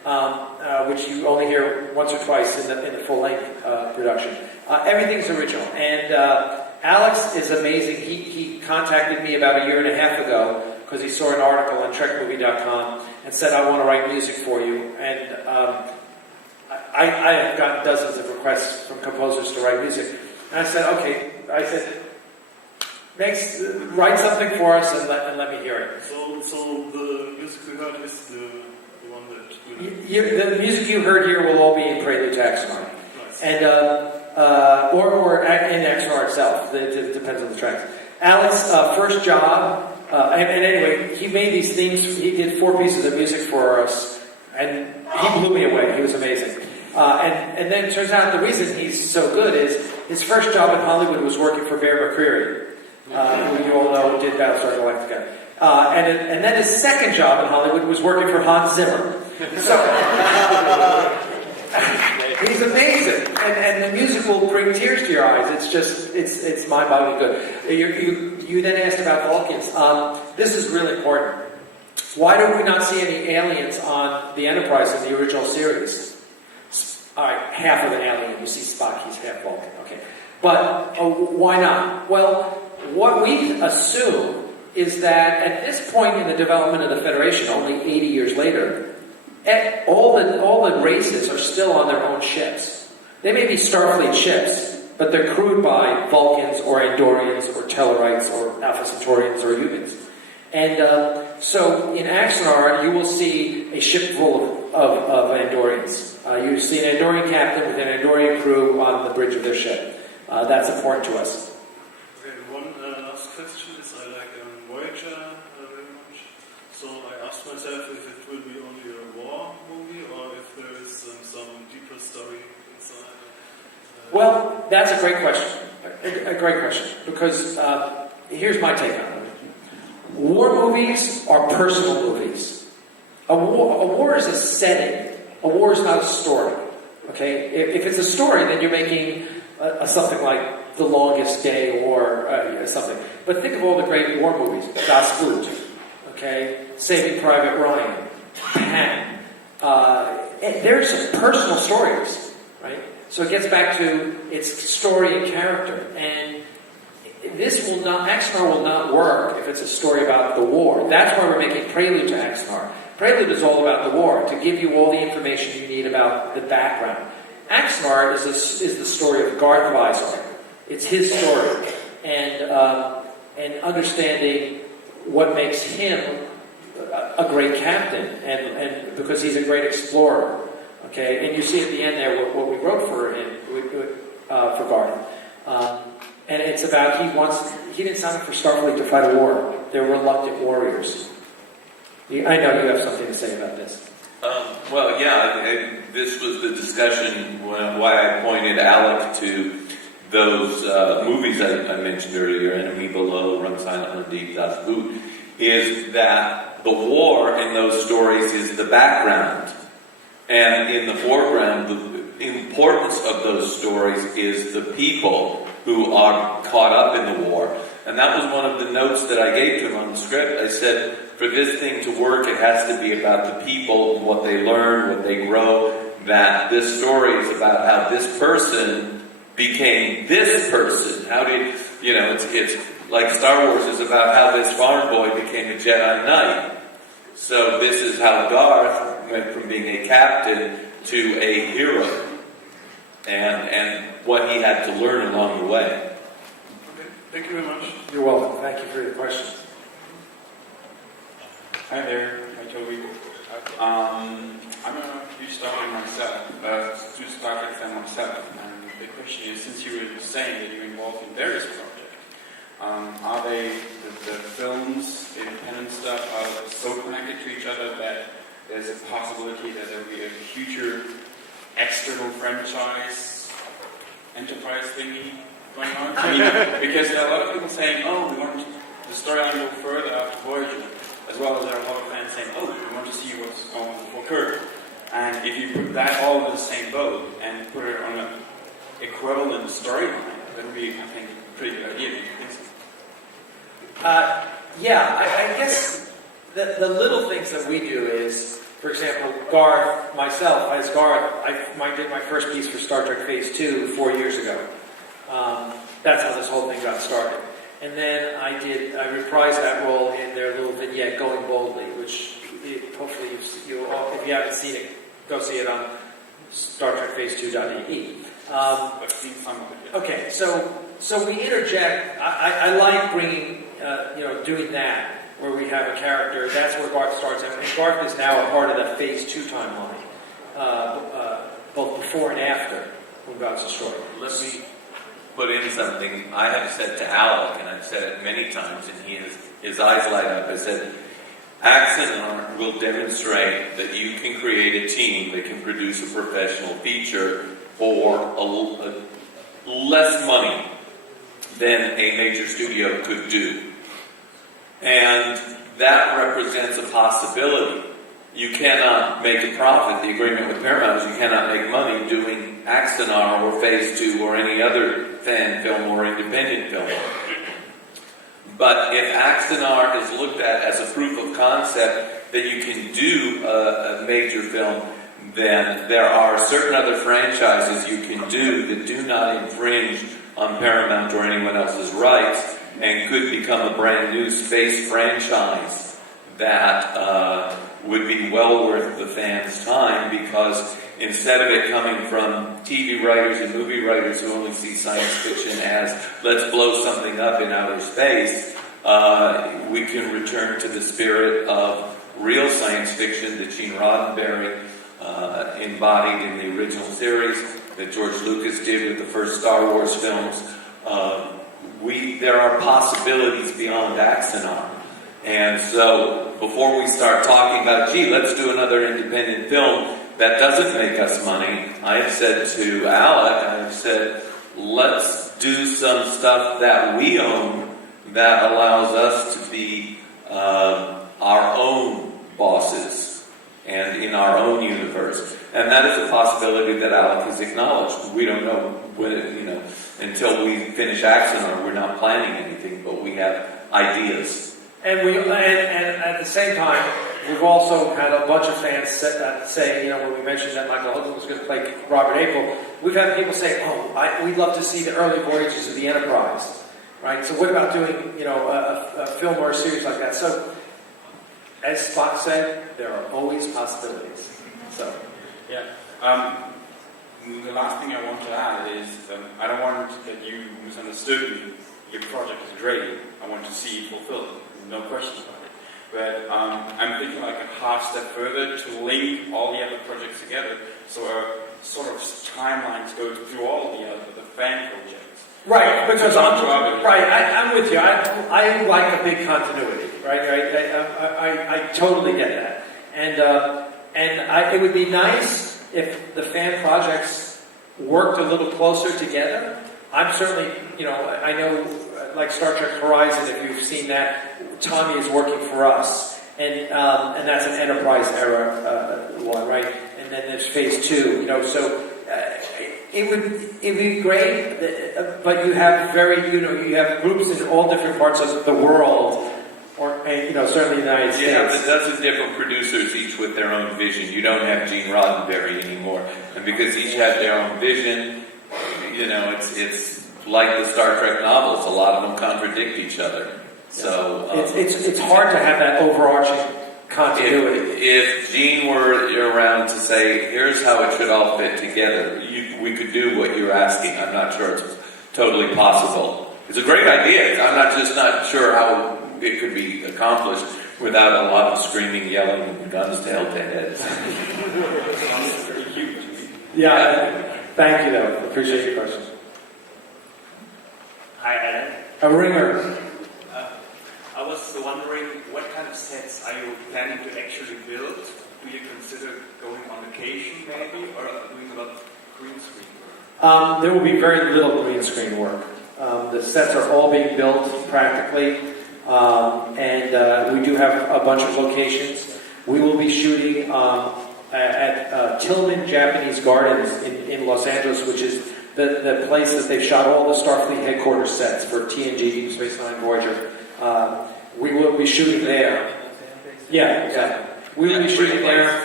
which you only hear once or twice in the full-length production. Everything's original, and Alex is amazing. He contacted me about a year and a half ago because he saw an article on TrekMovie.com and said, I want to write music for you. And I have gotten dozens of requests from composers to write music. And I said, okay. I said, write something for us and let me hear it. So the music we heard is the one that... The music you heard here will all be in Prelude to Axanar. Nice. And, or in Axanar itself. It depends on the tracks. Alex's first job, and anyway, he made these themes. He did 4 pieces of music for us, and he blew me away. He was amazing. And then it turns out the reason he's so good is his first job in Hollywood was working for Bear McCreary, who you all know did Battlestar Galactica. And then his second job in Hollywood was working for Hans Zimmer. So he's amazing, and the music will bring tears to your eyes. It's just, it's mind-boggling good. You then asked about Vulcans. This is really important. Why do we not see any aliens on the Enterprise in the original series? All right, half of an alien. You see Spock, he's half Vulcan. Okay, but why not? Well, what we assume is that at this point in the development of the Federation, only 80 years later, all the races are still on their own ships. They may be Starfleet ships, but they're crewed by Vulcans or Andorians or Tellarites or Alpha Centaurians or humans. And so in Axanar, you will see a ship full of Andorians. You see an Andorian captain with an Andorian crew on the bridge of their ship. That's important to us. Okay, one last question is I like Voyager very much. So I asked myself if it will be only a war movie or if there is some deeper story inside. Well, that's a great question. A great question. Because here's my take on it. War movies are personal movies. A war is a setting. A war is not a story. Okay? If it's a story, then you're making something like The Longest Day or something. But think of all the great war movies. Das Boot. Okay? Saving Private Ryan. Pan. There's personal stories. Right? So it gets back to its story and character. And Axanar will not work if it's a story about the war. That's why we're making Prelude to Axanar. Prelude is all about the war, to give you all the information you need about the background. Axanar is the story of Garth Visor. It's his story. And understanding what makes him a great captain, and because he's a great explorer. Okay, and you see at the end there what we wrote for him, for Garth. And it's about he didn't sign up for Starfleet to fight a war. They're reluctant warriors. I know you have something to say about this. Well, yeah, this was the discussion why I pointed Alec to those movies I mentioned earlier, Enemy Below, Run Silent, Run Deep, Das Boot, is that the war in those stories is the background. And in the foreground, the importance of those stories is the people who are caught up in the war. And that was one of the notes that I gave to him on the script. I said, for this thing to work, it has to be about the people, what they learn, what they grow, that this story is about how this person became this person. How did, it's like Star Wars is about how this farm boy became a Jedi Knight. So this is how Garth went from being a captain to a hero. And what he had to learn along the way. Okay, thank you very much. You're welcome. Thank you for your question. Hi there. Hi, Toby. I'm a huge Star Trek fan myself. And the question is, since you were saying that you're involved in various projects, are they, the films, the independent stuff, are so connected to each other that there's a possibility that there will be a future external franchise enterprise thingy going on? I mean, because there are a lot of people saying, oh, we want the storyline to go further after Voyager, as well as there are a lot of fans saying, oh, we want to see what's going on for Kirk. And if you put that all in the same boat and put it on an equivalent storyline, that would be, I think, a pretty good idea. Do you think so? I guess the little things that we do is For example, Garth, myself, as Garth, I did my first piece for Star Trek Phase 2 4 years ago. That's how this whole thing got started. And then I reprised that role in their little vignette, Going Boldly, which hopefully if you haven't seen it, go see it on StarTrekPhase2.de. I've seen some of it. Okay, so we interject. I like bringing, doing that, where we have a character. That's where Garth starts. And Garth is now a part of the Phase 2 timeline, both before and after when God's destroyed. Let me put in something I have said to Alec, and I've said it many times, and his eyes light up. I said, Axanar will demonstrate that you can create a team that can produce a professional feature for less money than a major studio could do. And that represents a possibility. You cannot make a profit. The agreement with Paramount is you cannot make money doing Axanar or Phase 2 or any other fan film or independent film. But if Axanar is looked at as a proof of concept that you can do a major film, then there are certain other franchises you can do that do not infringe on Paramount or anyone else's rights and could become a brand new space franchise that would be well worth the fans' time, because instead of it coming from TV writers and movie writers who only see science fiction as let's blow something up in outer space, we can return to the spirit of real science fiction that Gene Roddenberry embodied in the original series, that George Lucas did with the first Star Wars films. There are possibilities beyond Axanar. And so, before we start talking about, gee, let's do another independent film that doesn't make us money, I've said to Alec, I've said, let's do some stuff that we own that allows us to be our own bosses and in our own universe. And that is a possibility that Alec has acknowledged. We don't know when, until we finish Axanar, we're not planning anything, but we have ideas. And at the same time, we've also had a bunch of fans say, when we mentioned that Michael Hudson was going to play Robert April, we've had people say, we'd love to see the early voyages of the Enterprise, right? So what about doing, a film or a series like that? So, as Spock said, there are always possibilities. So, yeah. The last thing I want to add is I don't want that you misunderstood me. Your project is great. I want to see it fulfilled. No question about it. But I'm thinking like a half step further to link all the other projects together, so sort of timelines go through all the fan projects. Right, because I'm with you. I like a big continuity, right? I totally get that, and it would be nice if the fan projects worked a little closer together. I'm certainly, I know, like Star Trek Horizon, if you've seen that, Tommy is working for us, and that's an Enterprise era one, right? And then there's Phase 2, so it would be great, but you have you have groups in all different parts of the world, or certainly the United States. You have a dozen different producers, each with their own vision. You don't have Gene Roddenberry anymore, and because each have their own vision, it's like the Star Trek novels. A lot of them contradict each other. So it's hard to have that overarching continuity. If Gene were around to say, here's how it should all fit together, we could do what you're asking. I'm not sure it's totally possible. It's a great idea. I'm not sure how it could be accomplished without a lot of screaming, yelling, and guns to held to heads. Yeah. Thank you, though. Appreciate your questions. Hi, Alan. A ringer. I was wondering, what kind of sets are you planning to actually build? Do you consider going on location, maybe, or doing a lot of green screen work? There will be very little green screen work. The sets are all being built practically, and we do have a bunch of locations. We will be shooting at Tillman Japanese Gardens in Los Angeles, which is the place that they've shot all the Starfleet headquarters sets for TNG, Deep Space Nine, Voyager. We will be shooting there. Yeah, exactly. We will be shooting there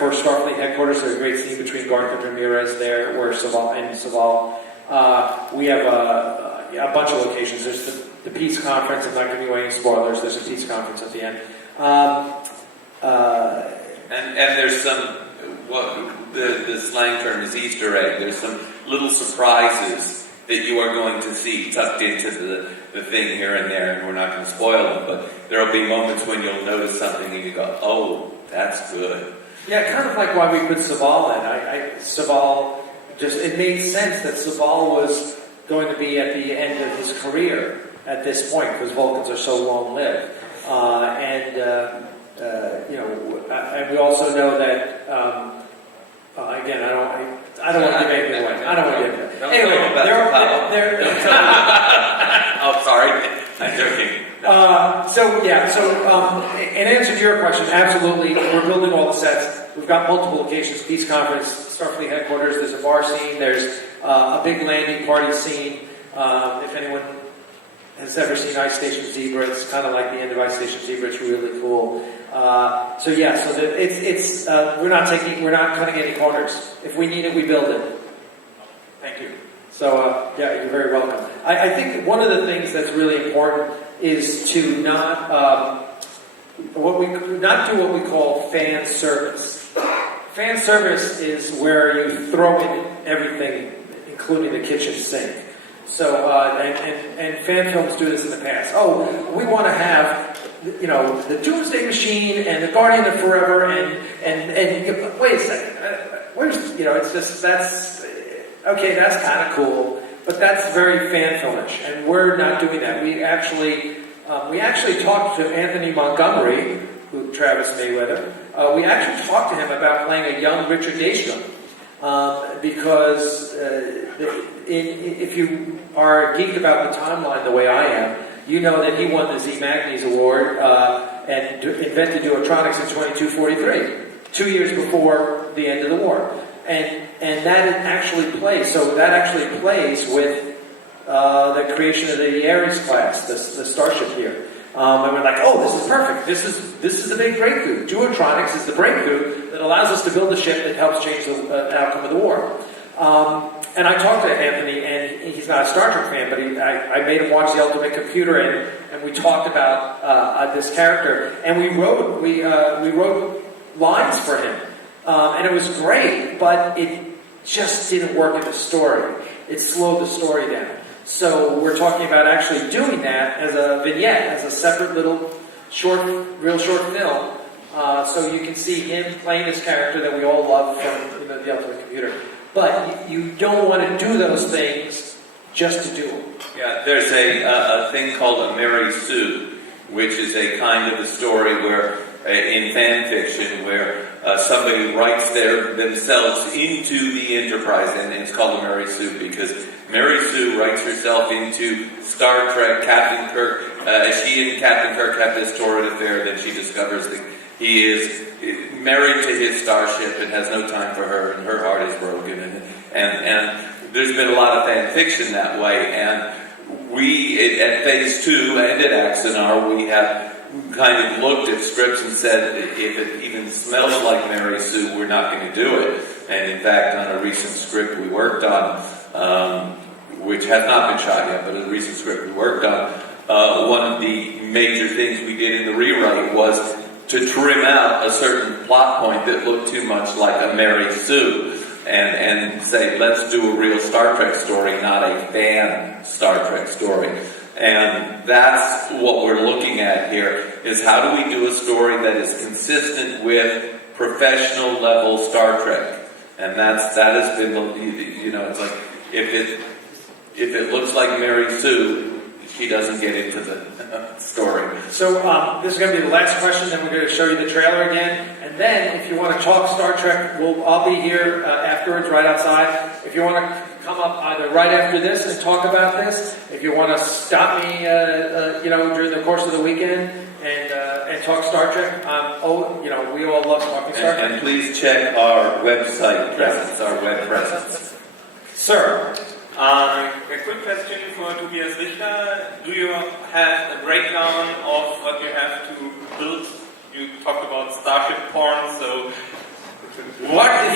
for Starfleet headquarters. There's a great scene between Garth and Ramirez there, where Saval. We have a bunch of locations. There's the peace conference. I'm not giving away any spoilers. There's a peace conference at the end. And there's some, the slang term is Easter egg. There's some little surprises that you are going to see tucked into the thing here and there, and we're not going to spoil them, but there will be moments when you'll notice something and you go, oh, that's good. Yeah, kind of like why we put Saval in. Saval, it made sense that Saval was going to be at the end of his career at this point, because Vulcans are so long-lived. And we also know that, again, I don't want to give anything away. I don't want to give anything away. Anyway, oh, sorry. I'm joking. In answer to your question, absolutely, we're building all the sets. We've got multiple locations, peace conference, Starfleet headquarters, there's a bar scene, there's a big landing party scene. If anyone has ever seen Ice Station Zebra, it's kind of like the end of Ice Station Zebra, it's really cool. We're not cutting any corners. If we need it, we build it. Thank you. So, you're very welcome. I think one of the things that's really important is to not do what we call fan service. Fan service is where you throw in everything, including the kitchen sink. So, and fan films do this in the past. Oh, we want to have, the Doomsday Machine and the Guardian of Forever and wait a second, it's just, that's kind of cool, but that's very fan filmish, and we're not doing that. We actually talked to Anthony Montgomery, Travis Mayweather. We actually talked to him about playing a young Richard Daystrom, because if you are geeked about the timeline the way I am, you know that he won the Z Magnes Award and invented Duotronics in 2243, 2 years before the end of the war. And that actually plays. So that actually plays with the creation of the Ares class, the starship here. And we're like, oh, this is perfect. This is a big breakthrough. Duotronics is the breakthrough that allows us to build a ship that helps change the outcome of the war. And I talked to Anthony, and he's not a Star Trek fan, but I made him watch The Ultimate Computer, and we talked about this character, and we wrote lines for him, and it was great, but it just didn't work in the story. It slowed the story down. So we're talking about actually doing that as a vignette, as a separate little real short film, so you can see him playing this character that we all love from The Ultimate Computer. But you don't want to do those things just to do them. Yeah, there's a thing called a Mary Sue, which is a kind of a story where, in fan fiction, where somebody writes themselves into the Enterprise, and it's called a Mary Sue because Mary Sue writes herself into Star Trek. Captain Kirk, she and Captain Kirk have this torrid affair, then she discovers that he is married to his starship and has no time for her, and her heart is broken. And there's been a lot of fan fiction that way. And we, at Phase 2 and at Axanar, we have kind of looked at scripts and said, if it even smells like Mary Sue, we're not going to do it. And in fact, on a recent script we worked on, which has not been shot yet, but a recent script we worked on, one of the major things we did in the rewrite was to trim out a certain plot point that looked too much like a Mary Sue, and say, let's do a real Star Trek story, not a fan Star Trek story. And that's what we're looking at here, is how do we do a story that is consistent with professional level Star Trek? And that has been, it's like, if it looks like Mary Sue, she doesn't get into the story. So this is going to be the last question, then we're going to show you the trailer again. And then, if you want to talk Star Trek, I'll be here afterwards, right outside. If you want to come up either right after this and talk about this, if you want to stop me, during the course of the weekend and talk Star Trek, we all love talking Star Trek. And please check our website presence, our web presence. Sir. A quick question for Tobias Richter. Do you have a breakdown of what you have to build? You talked about starship porn, so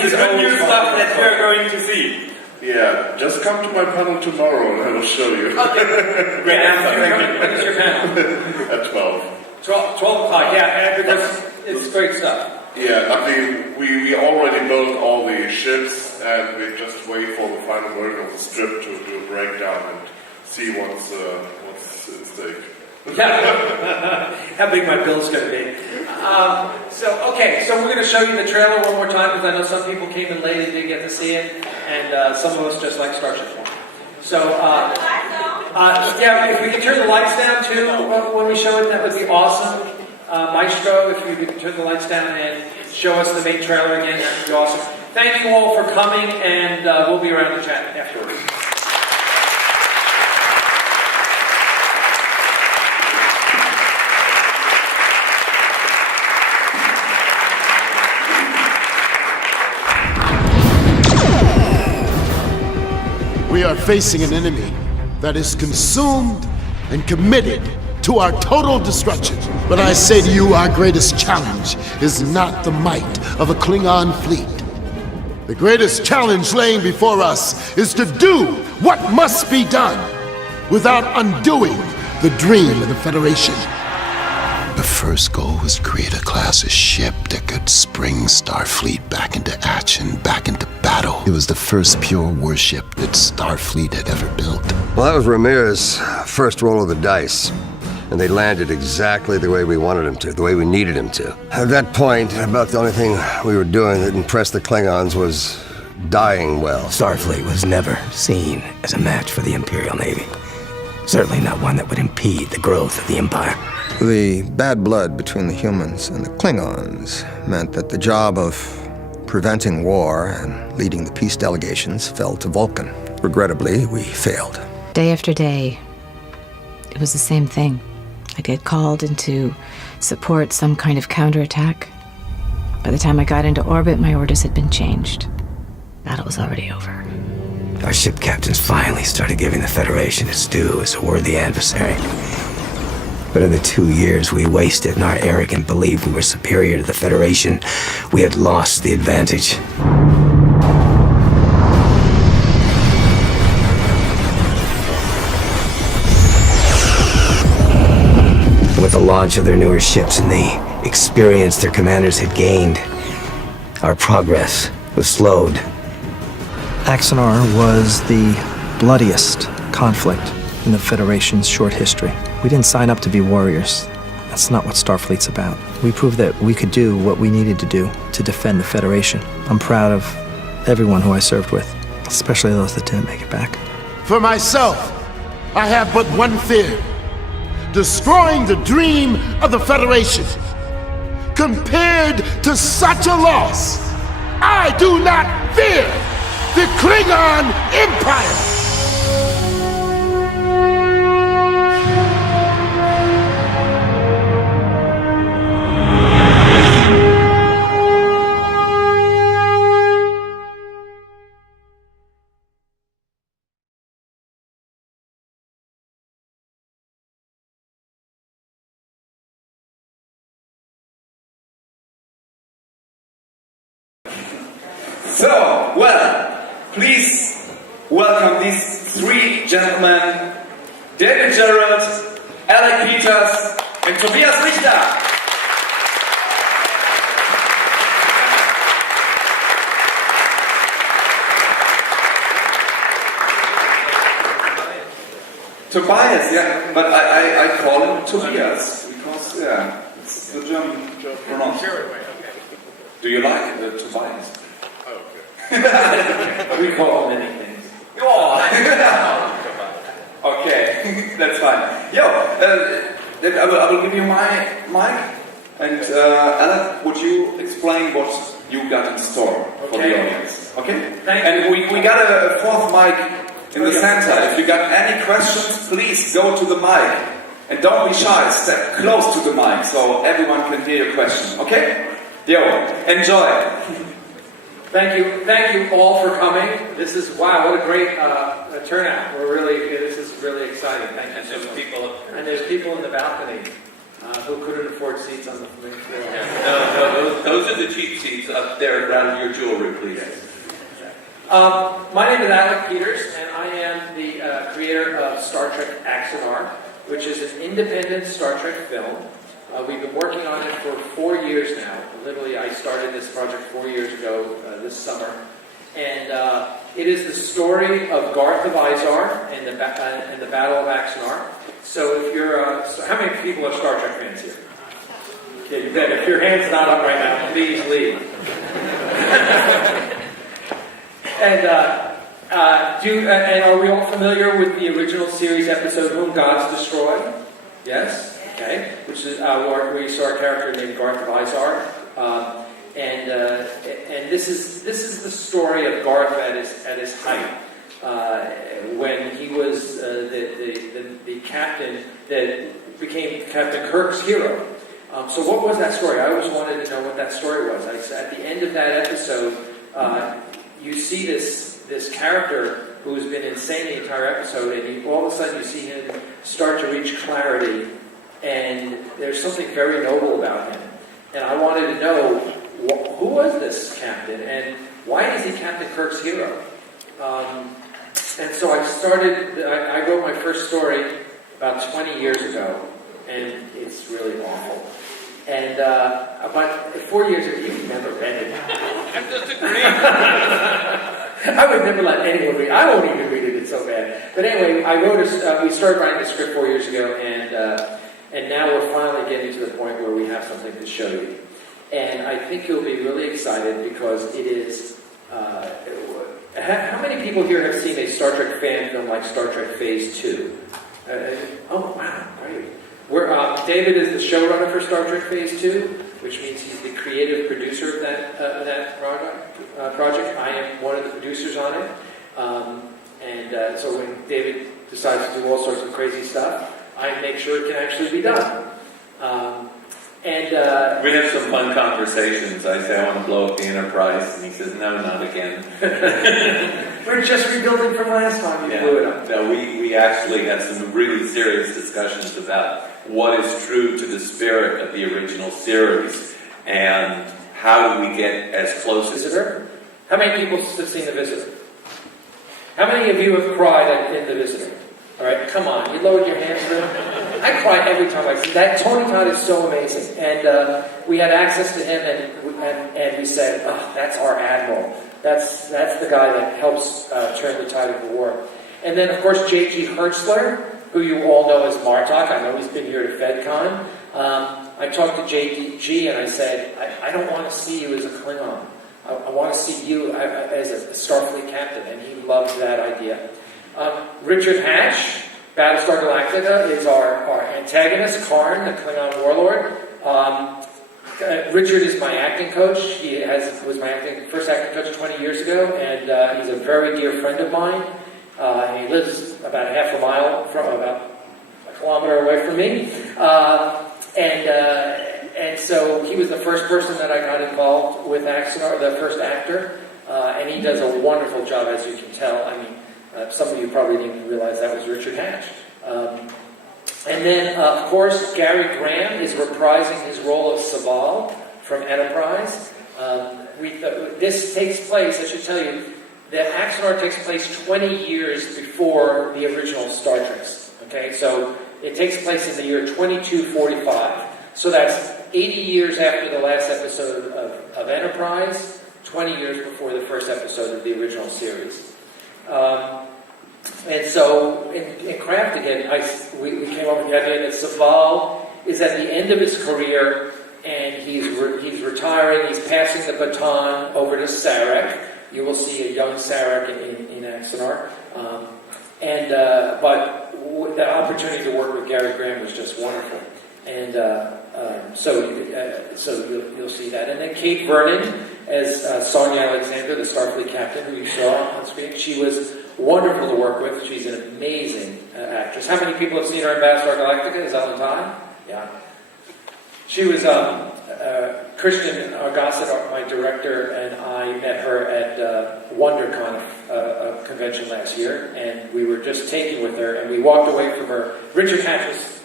the good new stuff that you are going to see. Yeah, just come to my panel tomorrow and I will show you. Okay. Great answer. When is your panel? At 12. 12 o'clock, yeah, because it's great stuff. Yeah, I mean, we already built all the ships and we just wait for the final version of the strip to do a breakdown and see what's at stake. Yeah, how big my bill's going to be. So we're going to show you the trailer one more time because I know some people came in late and didn't get to see it, and some of us just like Starship One. So, yeah, if we can turn the lights down too when we show it, that would be awesome. Maestro, if you could turn the lights down and show us the main trailer again, that would be awesome. Thank you all for coming, and we'll be around to chat afterwards. We are facing an enemy that is consumed and committed to our total destruction. But I say to you, our greatest challenge is not the might of a Klingon fleet. The greatest challenge laying before us is to do what must be done without undoing the dream of the Federation. The first goal was to create a class of ship that could spring Starfleet back into action, back into battle. It was the first pure warship that Starfleet had ever built. Well, that was Ramirez's first roll of the dice. And they landed exactly the way we wanted them to, the way we needed them to. At that point, about the only thing we were doing that impressed the Klingons was dying well. Starfleet was never seen as a match for the Imperial Navy. Certainly not one that would impede the growth of the Empire. The bad blood between the humans and the Klingons meant that the job of preventing war and leading the peace delegations fell to Vulcan. Regrettably, we failed. Day after day, it was the same thing. I'd get called in to support some kind of counterattack. By the time I got into orbit, my orders had been changed. Battle was already over. Our ship captains finally started giving the Federation its due as a worthy adversary. But in the 2 years we wasted in our arrogant belief we were superior to the Federation, we had lost the advantage. With the launch of their newer ships and the experience their commanders had gained, our progress was slowed. Axanar was the bloodiest conflict in the Federation's short history. We didn't sign up to be warriors. That's not what Starfleet's about. We proved that we could do what we needed to do to defend the Federation. I'm proud of everyone who I served with, especially those that didn't make it back. For myself, I have but one fear: destroying the dream of the Federation. Compared to such a loss, I do not fear the Klingon Empire! So, well, please welcome these three gentlemen, David Gerald, Alec Peters, and Tobias Richter. Tobias, yeah, but I call him Tobias because, yeah, it's the German pronunciation. Do you like Tobias? We call him many things. Oh. Okay, that's fine. Yo, I will give you my mic, and Alec, would you explain what you got in store for the audience? Okay? And we got a fourth mic in the center. If you got any questions, please go to the mic. And don't be shy, step close to the mic so everyone can hear your question. Okay? Yo, enjoy. Thank you all for coming. This is, wow, what a great turnout. This is really exciting. Thank you. And there's people up there. And there's people in the balcony. who couldn't afford seats on the main floor. No, those are the cheap seats up there around your jewelry, please. My name is Alec Peters, and I am the creator of Star Trek Axanar, which is an independent Star Trek film. We've been working on it for 4 years now. Literally, I started this project 4 years ago this summer. And it is the story of Garth of Izar and the Battle of Axanar. So if you're... how many people are Star Trek fans here? Yeah, you bet. If your hand's not up right now, please leave. And are we all familiar with the original series episode, Whom Gods Destroy? Yes? Okay. Which is where we saw a character named Garth of Izar. And this is the story of Garth at his height, when he was the captain that became Captain Kirk's hero. So what was that story? I always wanted to know what that story was. At the end of that episode, you see this character who has been insane the entire episode, and all of a sudden you see him start to reach clarity, and there's something very noble about him. And I wanted to know, who was this captain, and why is he Captain Kirk's hero? And so I wrote my first story about 20 years ago, and it's really awful. And about 4 years ago, you've never read it. I'm just agreeing. I would never let anyone read it. I won't even read it, it's so bad. But anyway, we started writing the script 4 years ago, and now we're finally getting to the point where we have something to show you. And I think you'll be really excited because it is... how many people here have seen a Star Trek fan film like Star Trek Phase 2? Oh, wow, great. David is the showrunner for Star Trek Phase 2, which means he's the creative producer of that project. I am one of the producers on it. So when David decides to do all sorts of crazy stuff, I make sure it can actually be done. We have some fun conversations. I say I want to blow up the Enterprise, and he says, no, not again. We're just rebuilding from last time you blew it up. No, we actually had some really serious discussions about what is true to the spirit of the original series, and how do we get as close as... Visitor? How many people have seen The Visitor? How many of you have cried in The Visitor? All right, come on, you lowered your hands for him. I cry every time I see that. Tony Todd is so amazing, and we had access to him, and we said, "Oh, that's our admiral. That's the guy that helps turn the tide of the war." And then, of course, J.G. Hertzler, who you all know as Martok. I know he's been here to FedCon. I talked to J.G. and I said, "I don't want to see you as a Klingon. I want to see you as a Starfleet captain," and he loved that idea. Richard Hatch, Battlestar Galactica, is our antagonist, Karn, the Klingon warlord. Richard is my acting coach. He was my first acting coach 20 years ago, and he's a very dear friend of mine. He lives about half a mile about a kilometer away from me. And so he was the first person that I got involved with Axanar, the first actor. And he does a wonderful job, as you can tell. I mean, some of you probably didn't even realize that was Richard Hatch. And then, of course, Gary Graham is reprising his role of Saval from Enterprise. This takes place, I should tell you, that Axanar takes place 20 years before the original Star Treks. Okay, so it takes place in the year 2245. So that's 80 years after the last episode of Enterprise, 20 years before the first episode of the original series. And so in Craft again, we came up with the idea that Saval is at the end of his career, and he's retiring. He's passing the baton over to Sarek. You will see a young Sarek in Axanar. But the opportunity to work with Gary Graham was just wonderful. And so you'll see that. And then Kate Vernon as Sonia Alexander, the Starfleet captain who you saw on screen. She was wonderful to work with. She's an amazing actress. How many people have seen her in Battlestar Galactica? Is Ellen Time? Yeah. She was Christian Argossett, my director, and I met her at WonderCon convention last year, and we were just taking with her, and we walked away from her. Richard Hatch was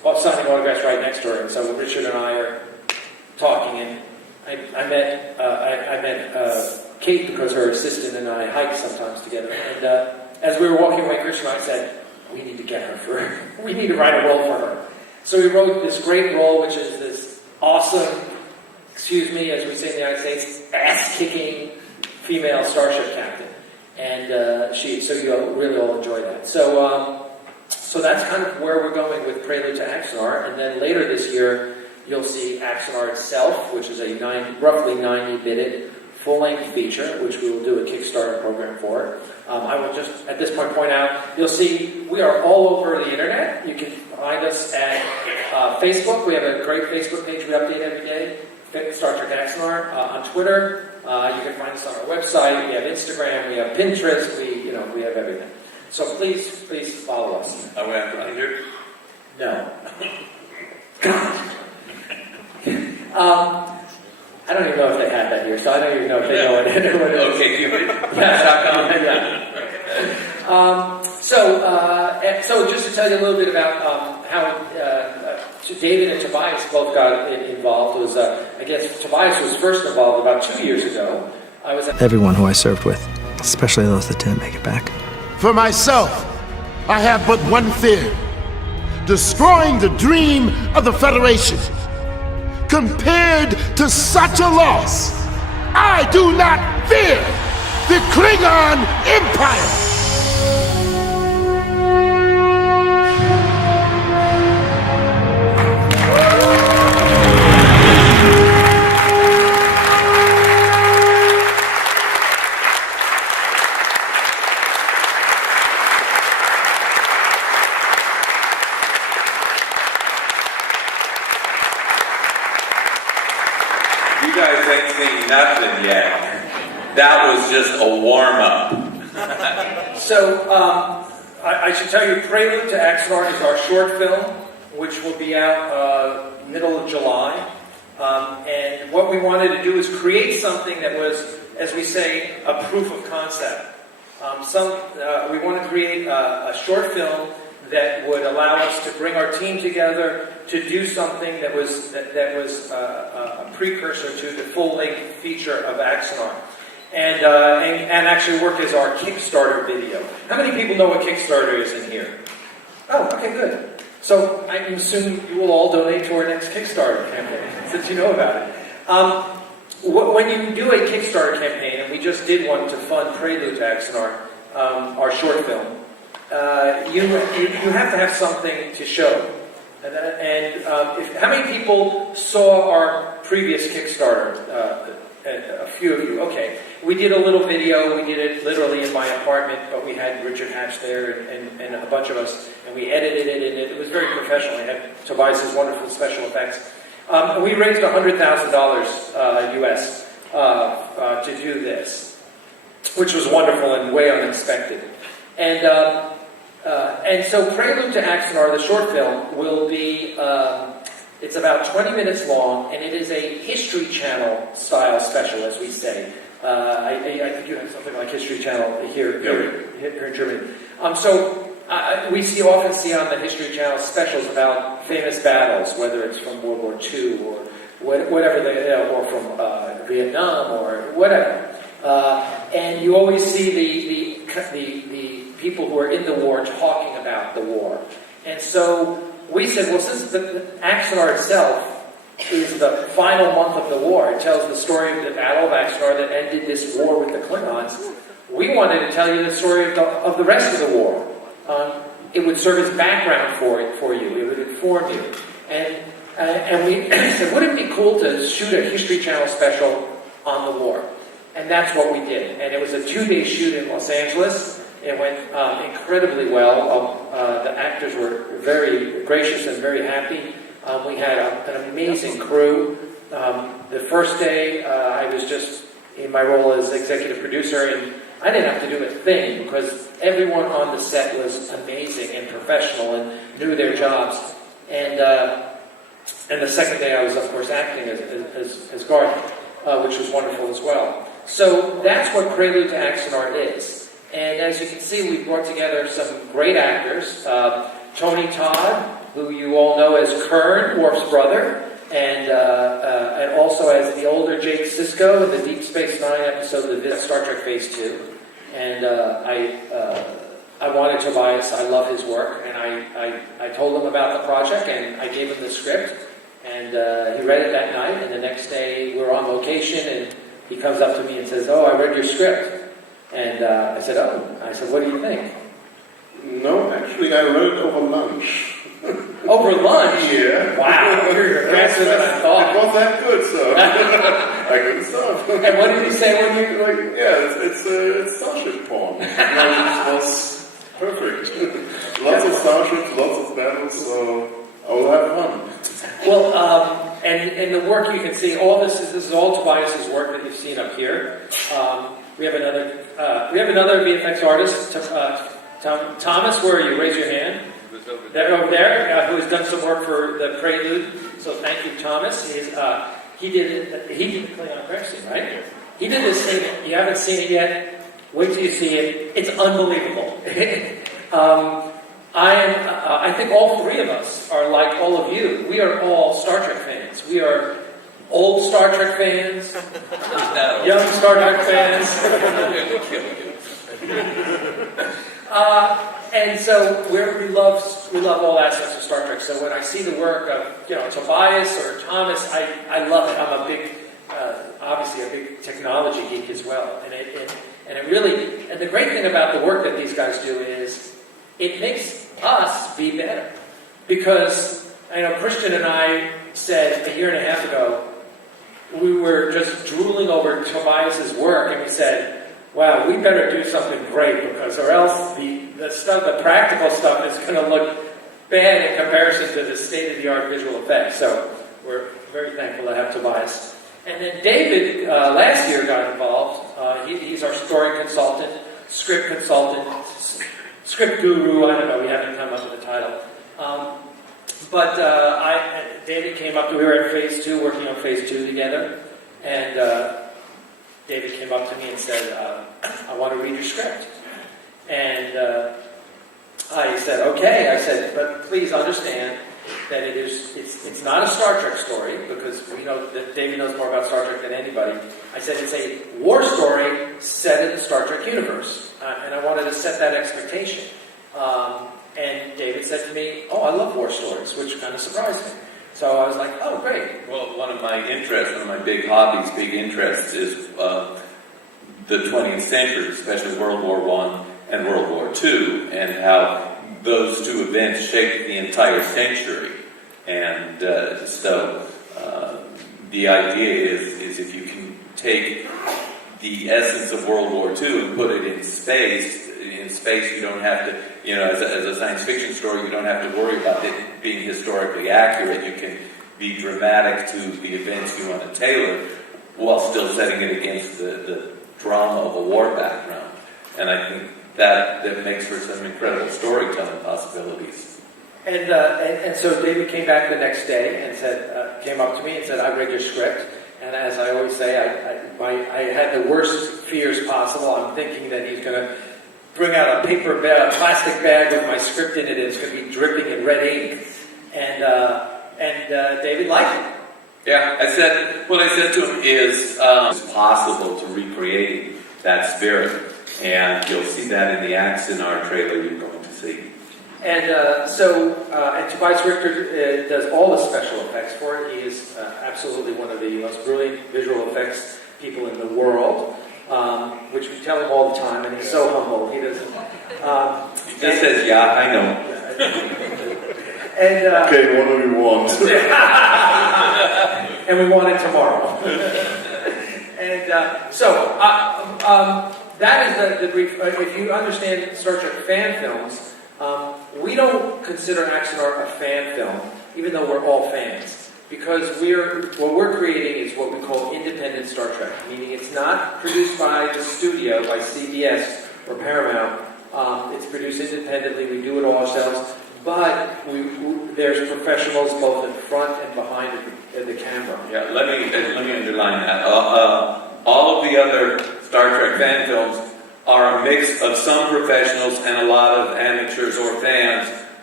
signing autographs right next to her. And so Richard and I are talking, and I met Kate because her assistant and I hike sometimes together. And as we were walking away, Christian and I said, we need to get her we need to write a role for her. So we wrote this great role, which is this awesome, excuse me, as we say in the United States, ass-kicking female starship captain. And so you'll really all enjoy that. So that's kind of where we're going with Prelude to Axanar. And then later this year, you'll see Axanar itself, which is a roughly 90-minute full-length feature, which we will do a Kickstarter program for. I will just, at this point, point out, you'll see we are all over the internet. You can find us at Facebook. We have a great Facebook page we update every day, Star Trek Axanar. On Twitter, you can find us on our website. We have Instagram. We have Pinterest. We have everything. So please follow us. Are we on Richter? No. I don't even know if they had that here, so I don't even know if they know what it is. Okay, give it. So just to tell you a little bit about how David and Tobias both got involved was, I guess Tobias was first involved about 2 years ago. Everyone who I served with, especially those that didn't make it back. For myself, I have but one fear: destroying the dream of the Federation. Compared to such a loss, I do not fear the Klingon Empire! You guys ain't seen nothing yet. That was just a warm-up. So, I should tell you, Prelude to Axanar is our short film, which will be out middle of July. And what we wanted to do is create something that was, as we say, a proof of concept. We want to create a short film that would allow us to bring our team together to do something that was a precursor to the full-length feature of Axanar, and actually work as our Kickstarter video. How many people know what Kickstarter is in here? Oh, okay, good. So I assume you will all donate to our next Kickstarter campaign, since you know about it. When you do a Kickstarter campaign, and we just did one to fund Prelude to Axanar, our short film, you have to have something to show. How many people saw our previous Kickstarter? A few of you. Okay. We did a little video. We did it literally in my apartment, but we had Richard Hatch there and a bunch of us, and we edited it, and it was very professional. We had Tobias' wonderful special effects. We raised $100,000 US to do this, which was wonderful and way unexpected. And so Prelude to Axanar, the short film, will be, it's about 20 minutes long, and it is a History Channel style special, as we say. I think you have something like History Channel here in Germany. We often see on the History Channel specials about famous battles, whether it's from World War II or whatever or from Vietnam or whatever. And you always see the people who are in the war talking about the war. And so we said, well, since the Axanar itself is the final month of the war, it tells the story of the Battle of Axanar that ended this war with the Klingons, we wanted to tell you the story of the rest of the war. It would serve as background for you. It would inform you. And we said, wouldn't it be cool to shoot a History Channel special on the war? And that's what we did. And it was a 2-day shoot in Los Angeles. It went incredibly well. The actors were very gracious and very happy. We had an amazing crew. The first day, I was just in my role as executive producer, and I didn't have to do a thing because everyone on the set was amazing and professional and knew their jobs. And the second day, I was, of course, acting as Garth, which was wonderful as well. So that's what Prelude to Axanar is. And as you can see, we brought together some great actors. Tony Todd, who you all know as Kern, Worf's brother, and also as the older Jake Sisko in the Deep Space Nine episode of Star Trek Phase 2. And I wanted Tobias. I love his work, and I told him about the project, and I gave him the script, and he read it that night. And the next day, we're on location, and he comes up to me and says, "Oh, I read your script." And I said, "Oh." I said, "What do you think?" No, actually, I read it over lunch. Over lunch? Yeah. Wow, you're faster than I thought. It was that good, so I couldn't stop. And what did you say when you? Yeah, it's starship porn. It was perfect. Lots of starships, lots of battles, so I will have fun. Well, and the work you can see, this is all Tobias's work that you've seen up here. We have another VFX artist, Thomas. Where are you? Raise your hand. They're over there, who has done some work for the Prelude. So thank you, Thomas. He did the Klingon crime scene, right? He did this thing. You haven't seen it yet. Wait till you see it. It's unbelievable. I think all three of us are like all of you. We are all Star Trek fans. We are old Star Trek fans, young Star Trek fans. And so we love all aspects of Star Trek. So when I see the work of Tobias or Thomas, I love it. I'm a big, obviously a big technology geek as well. And the great thing about the work that these guys do is it makes us be better. Because I know Christian and I said a year and a half ago, we were just drooling over Tobias's work, and we said, wow, we better do something great, because or else the practical stuff is going to look bad in comparison to the state-of-the-art visual effects. So we're very thankful to have Tobias. And then David last year got involved. He's our story consultant, script consultant, script guru. I don't know. We haven't come up with a title. David came up. We were at Phase 2, working on Phase 2 together, and David came up to me and said, I want to read your script. And I said, okay. I said, but please understand that it's not a Star Trek story, because we know that David knows more about Star Trek than anybody. I said it's a war story set in the Star Trek universe. And I wanted to set that expectation. And David said to me, oh, I love war stories, which kind of surprised me. So I was like, oh, great. Well, one of my big hobbies, big interests is the 20th century, especially World War I and World War II, and how those two events shaped the entire century. And so the idea is if you can take the essence of World War II and put it in space you don't have to, as a science fiction story, you don't have to worry about it being historically accurate. You can be dramatic to the events you want to tailor, while still setting it against the drama of a war background. And I think that makes for some incredible storytelling possibilities. And so David came back the next day and said, came up to me and said, I read your script. And as I always say, I had the worst fears possible. I'm thinking that he's going to bring out a plastic bag with my script in it, and it's going to be dripping in red ink. And David liked it. Yeah, what I said to him is, it's possible to recreate that spirit, and you'll see that in the Axanar trailer you're going to see. And Tobias Richter does all the special effects for it. He is absolutely one of the most brilliant visual effects people in the world. Which we tell him all the time, and he's so humble. He doesn't. He just says, "Yeah, I know." And okay, what do we want? And we want it tomorrow. And that is the brief. If you understand Star Trek fan films, we don't consider Axanar a fan film, even though we're all fans. Because what we're creating is what we call independent Star Trek, meaning it's not produced by the studio, by CBS or Paramount. It's produced independently. We do it all ourselves, but there's professionals both in front and behind the camera. Yeah, let me underline that. All of the other Star Trek fan films are a mix of some professionals and a lot of amateurs or fans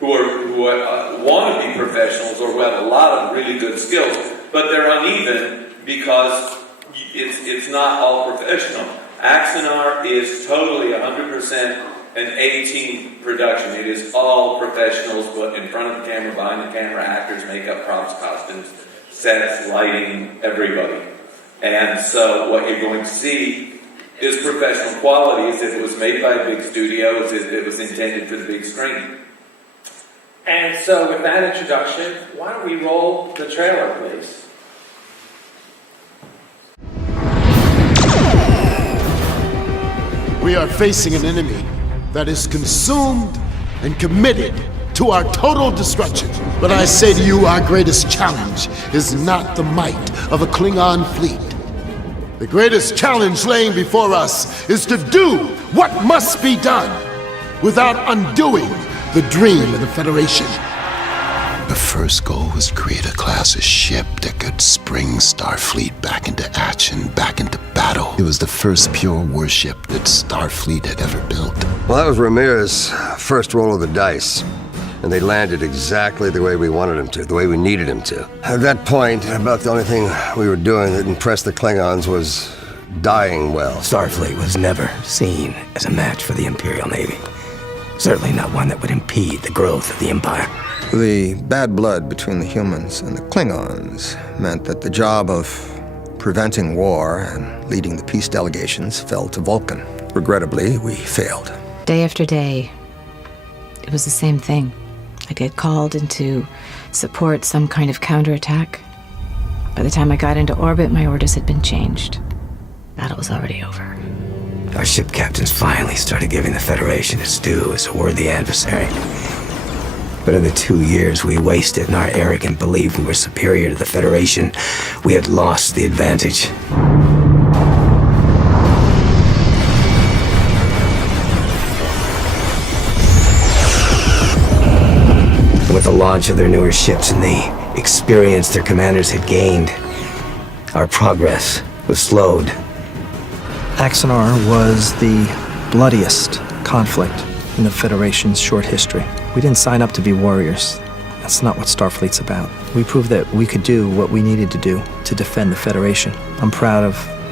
who want to be professionals or who have a lot of really good skills, but they're uneven because it's not all professional. Axanar is totally 100% an A-team production. It is all professionals, but in front of the camera, behind the camera, actors, makeup, props, costumes, sets, lighting, everybody. And so what you're going to see is professional quality as if it was made by a big studio, as if it was intended for the big screen. And so with that introduction, why don't we roll the trailer, please? We are facing an enemy that is consumed and committed to our total destruction. But I say to you, our greatest challenge is not the might of a Klingon fleet. The greatest challenge laying before us is to do what must be done without undoing the dream of the Federation. The first goal was to create a class of ship that could spring Starfleet back into action, back into battle. It was the first pure warship that Starfleet had ever built. Well, that was Ramirez's first roll of the dice. And they landed exactly the way we wanted them to, the way we needed them to. At that point, about the only thing we were doing that impressed the Klingons was dying well. Starfleet was never seen as a match for the Imperial Navy. Certainly not one that would impede the growth of the Empire. The bad blood between the humans and the Klingons meant that the job of preventing war and leading the peace delegations fell to Vulcan. Regrettably, we failed. Day after day, it was the same thing. I'd get called in to support some kind of counterattack. By the time I got into orbit, my orders had been changed. Battle was already over. Our ship captains finally started giving the Federation its due as a worthy adversary. But in the 2 years we wasted in our arrogant belief we were superior to the Federation, we had lost the advantage. With the launch of their newer ships and the experience their commanders had gained, our progress was slowed. Axanar was the bloodiest conflict in the Federation's short history. We didn't sign up to be warriors. That's not what Starfleet's about. We proved that we could do what we needed to do to defend the Federation. I'm proud of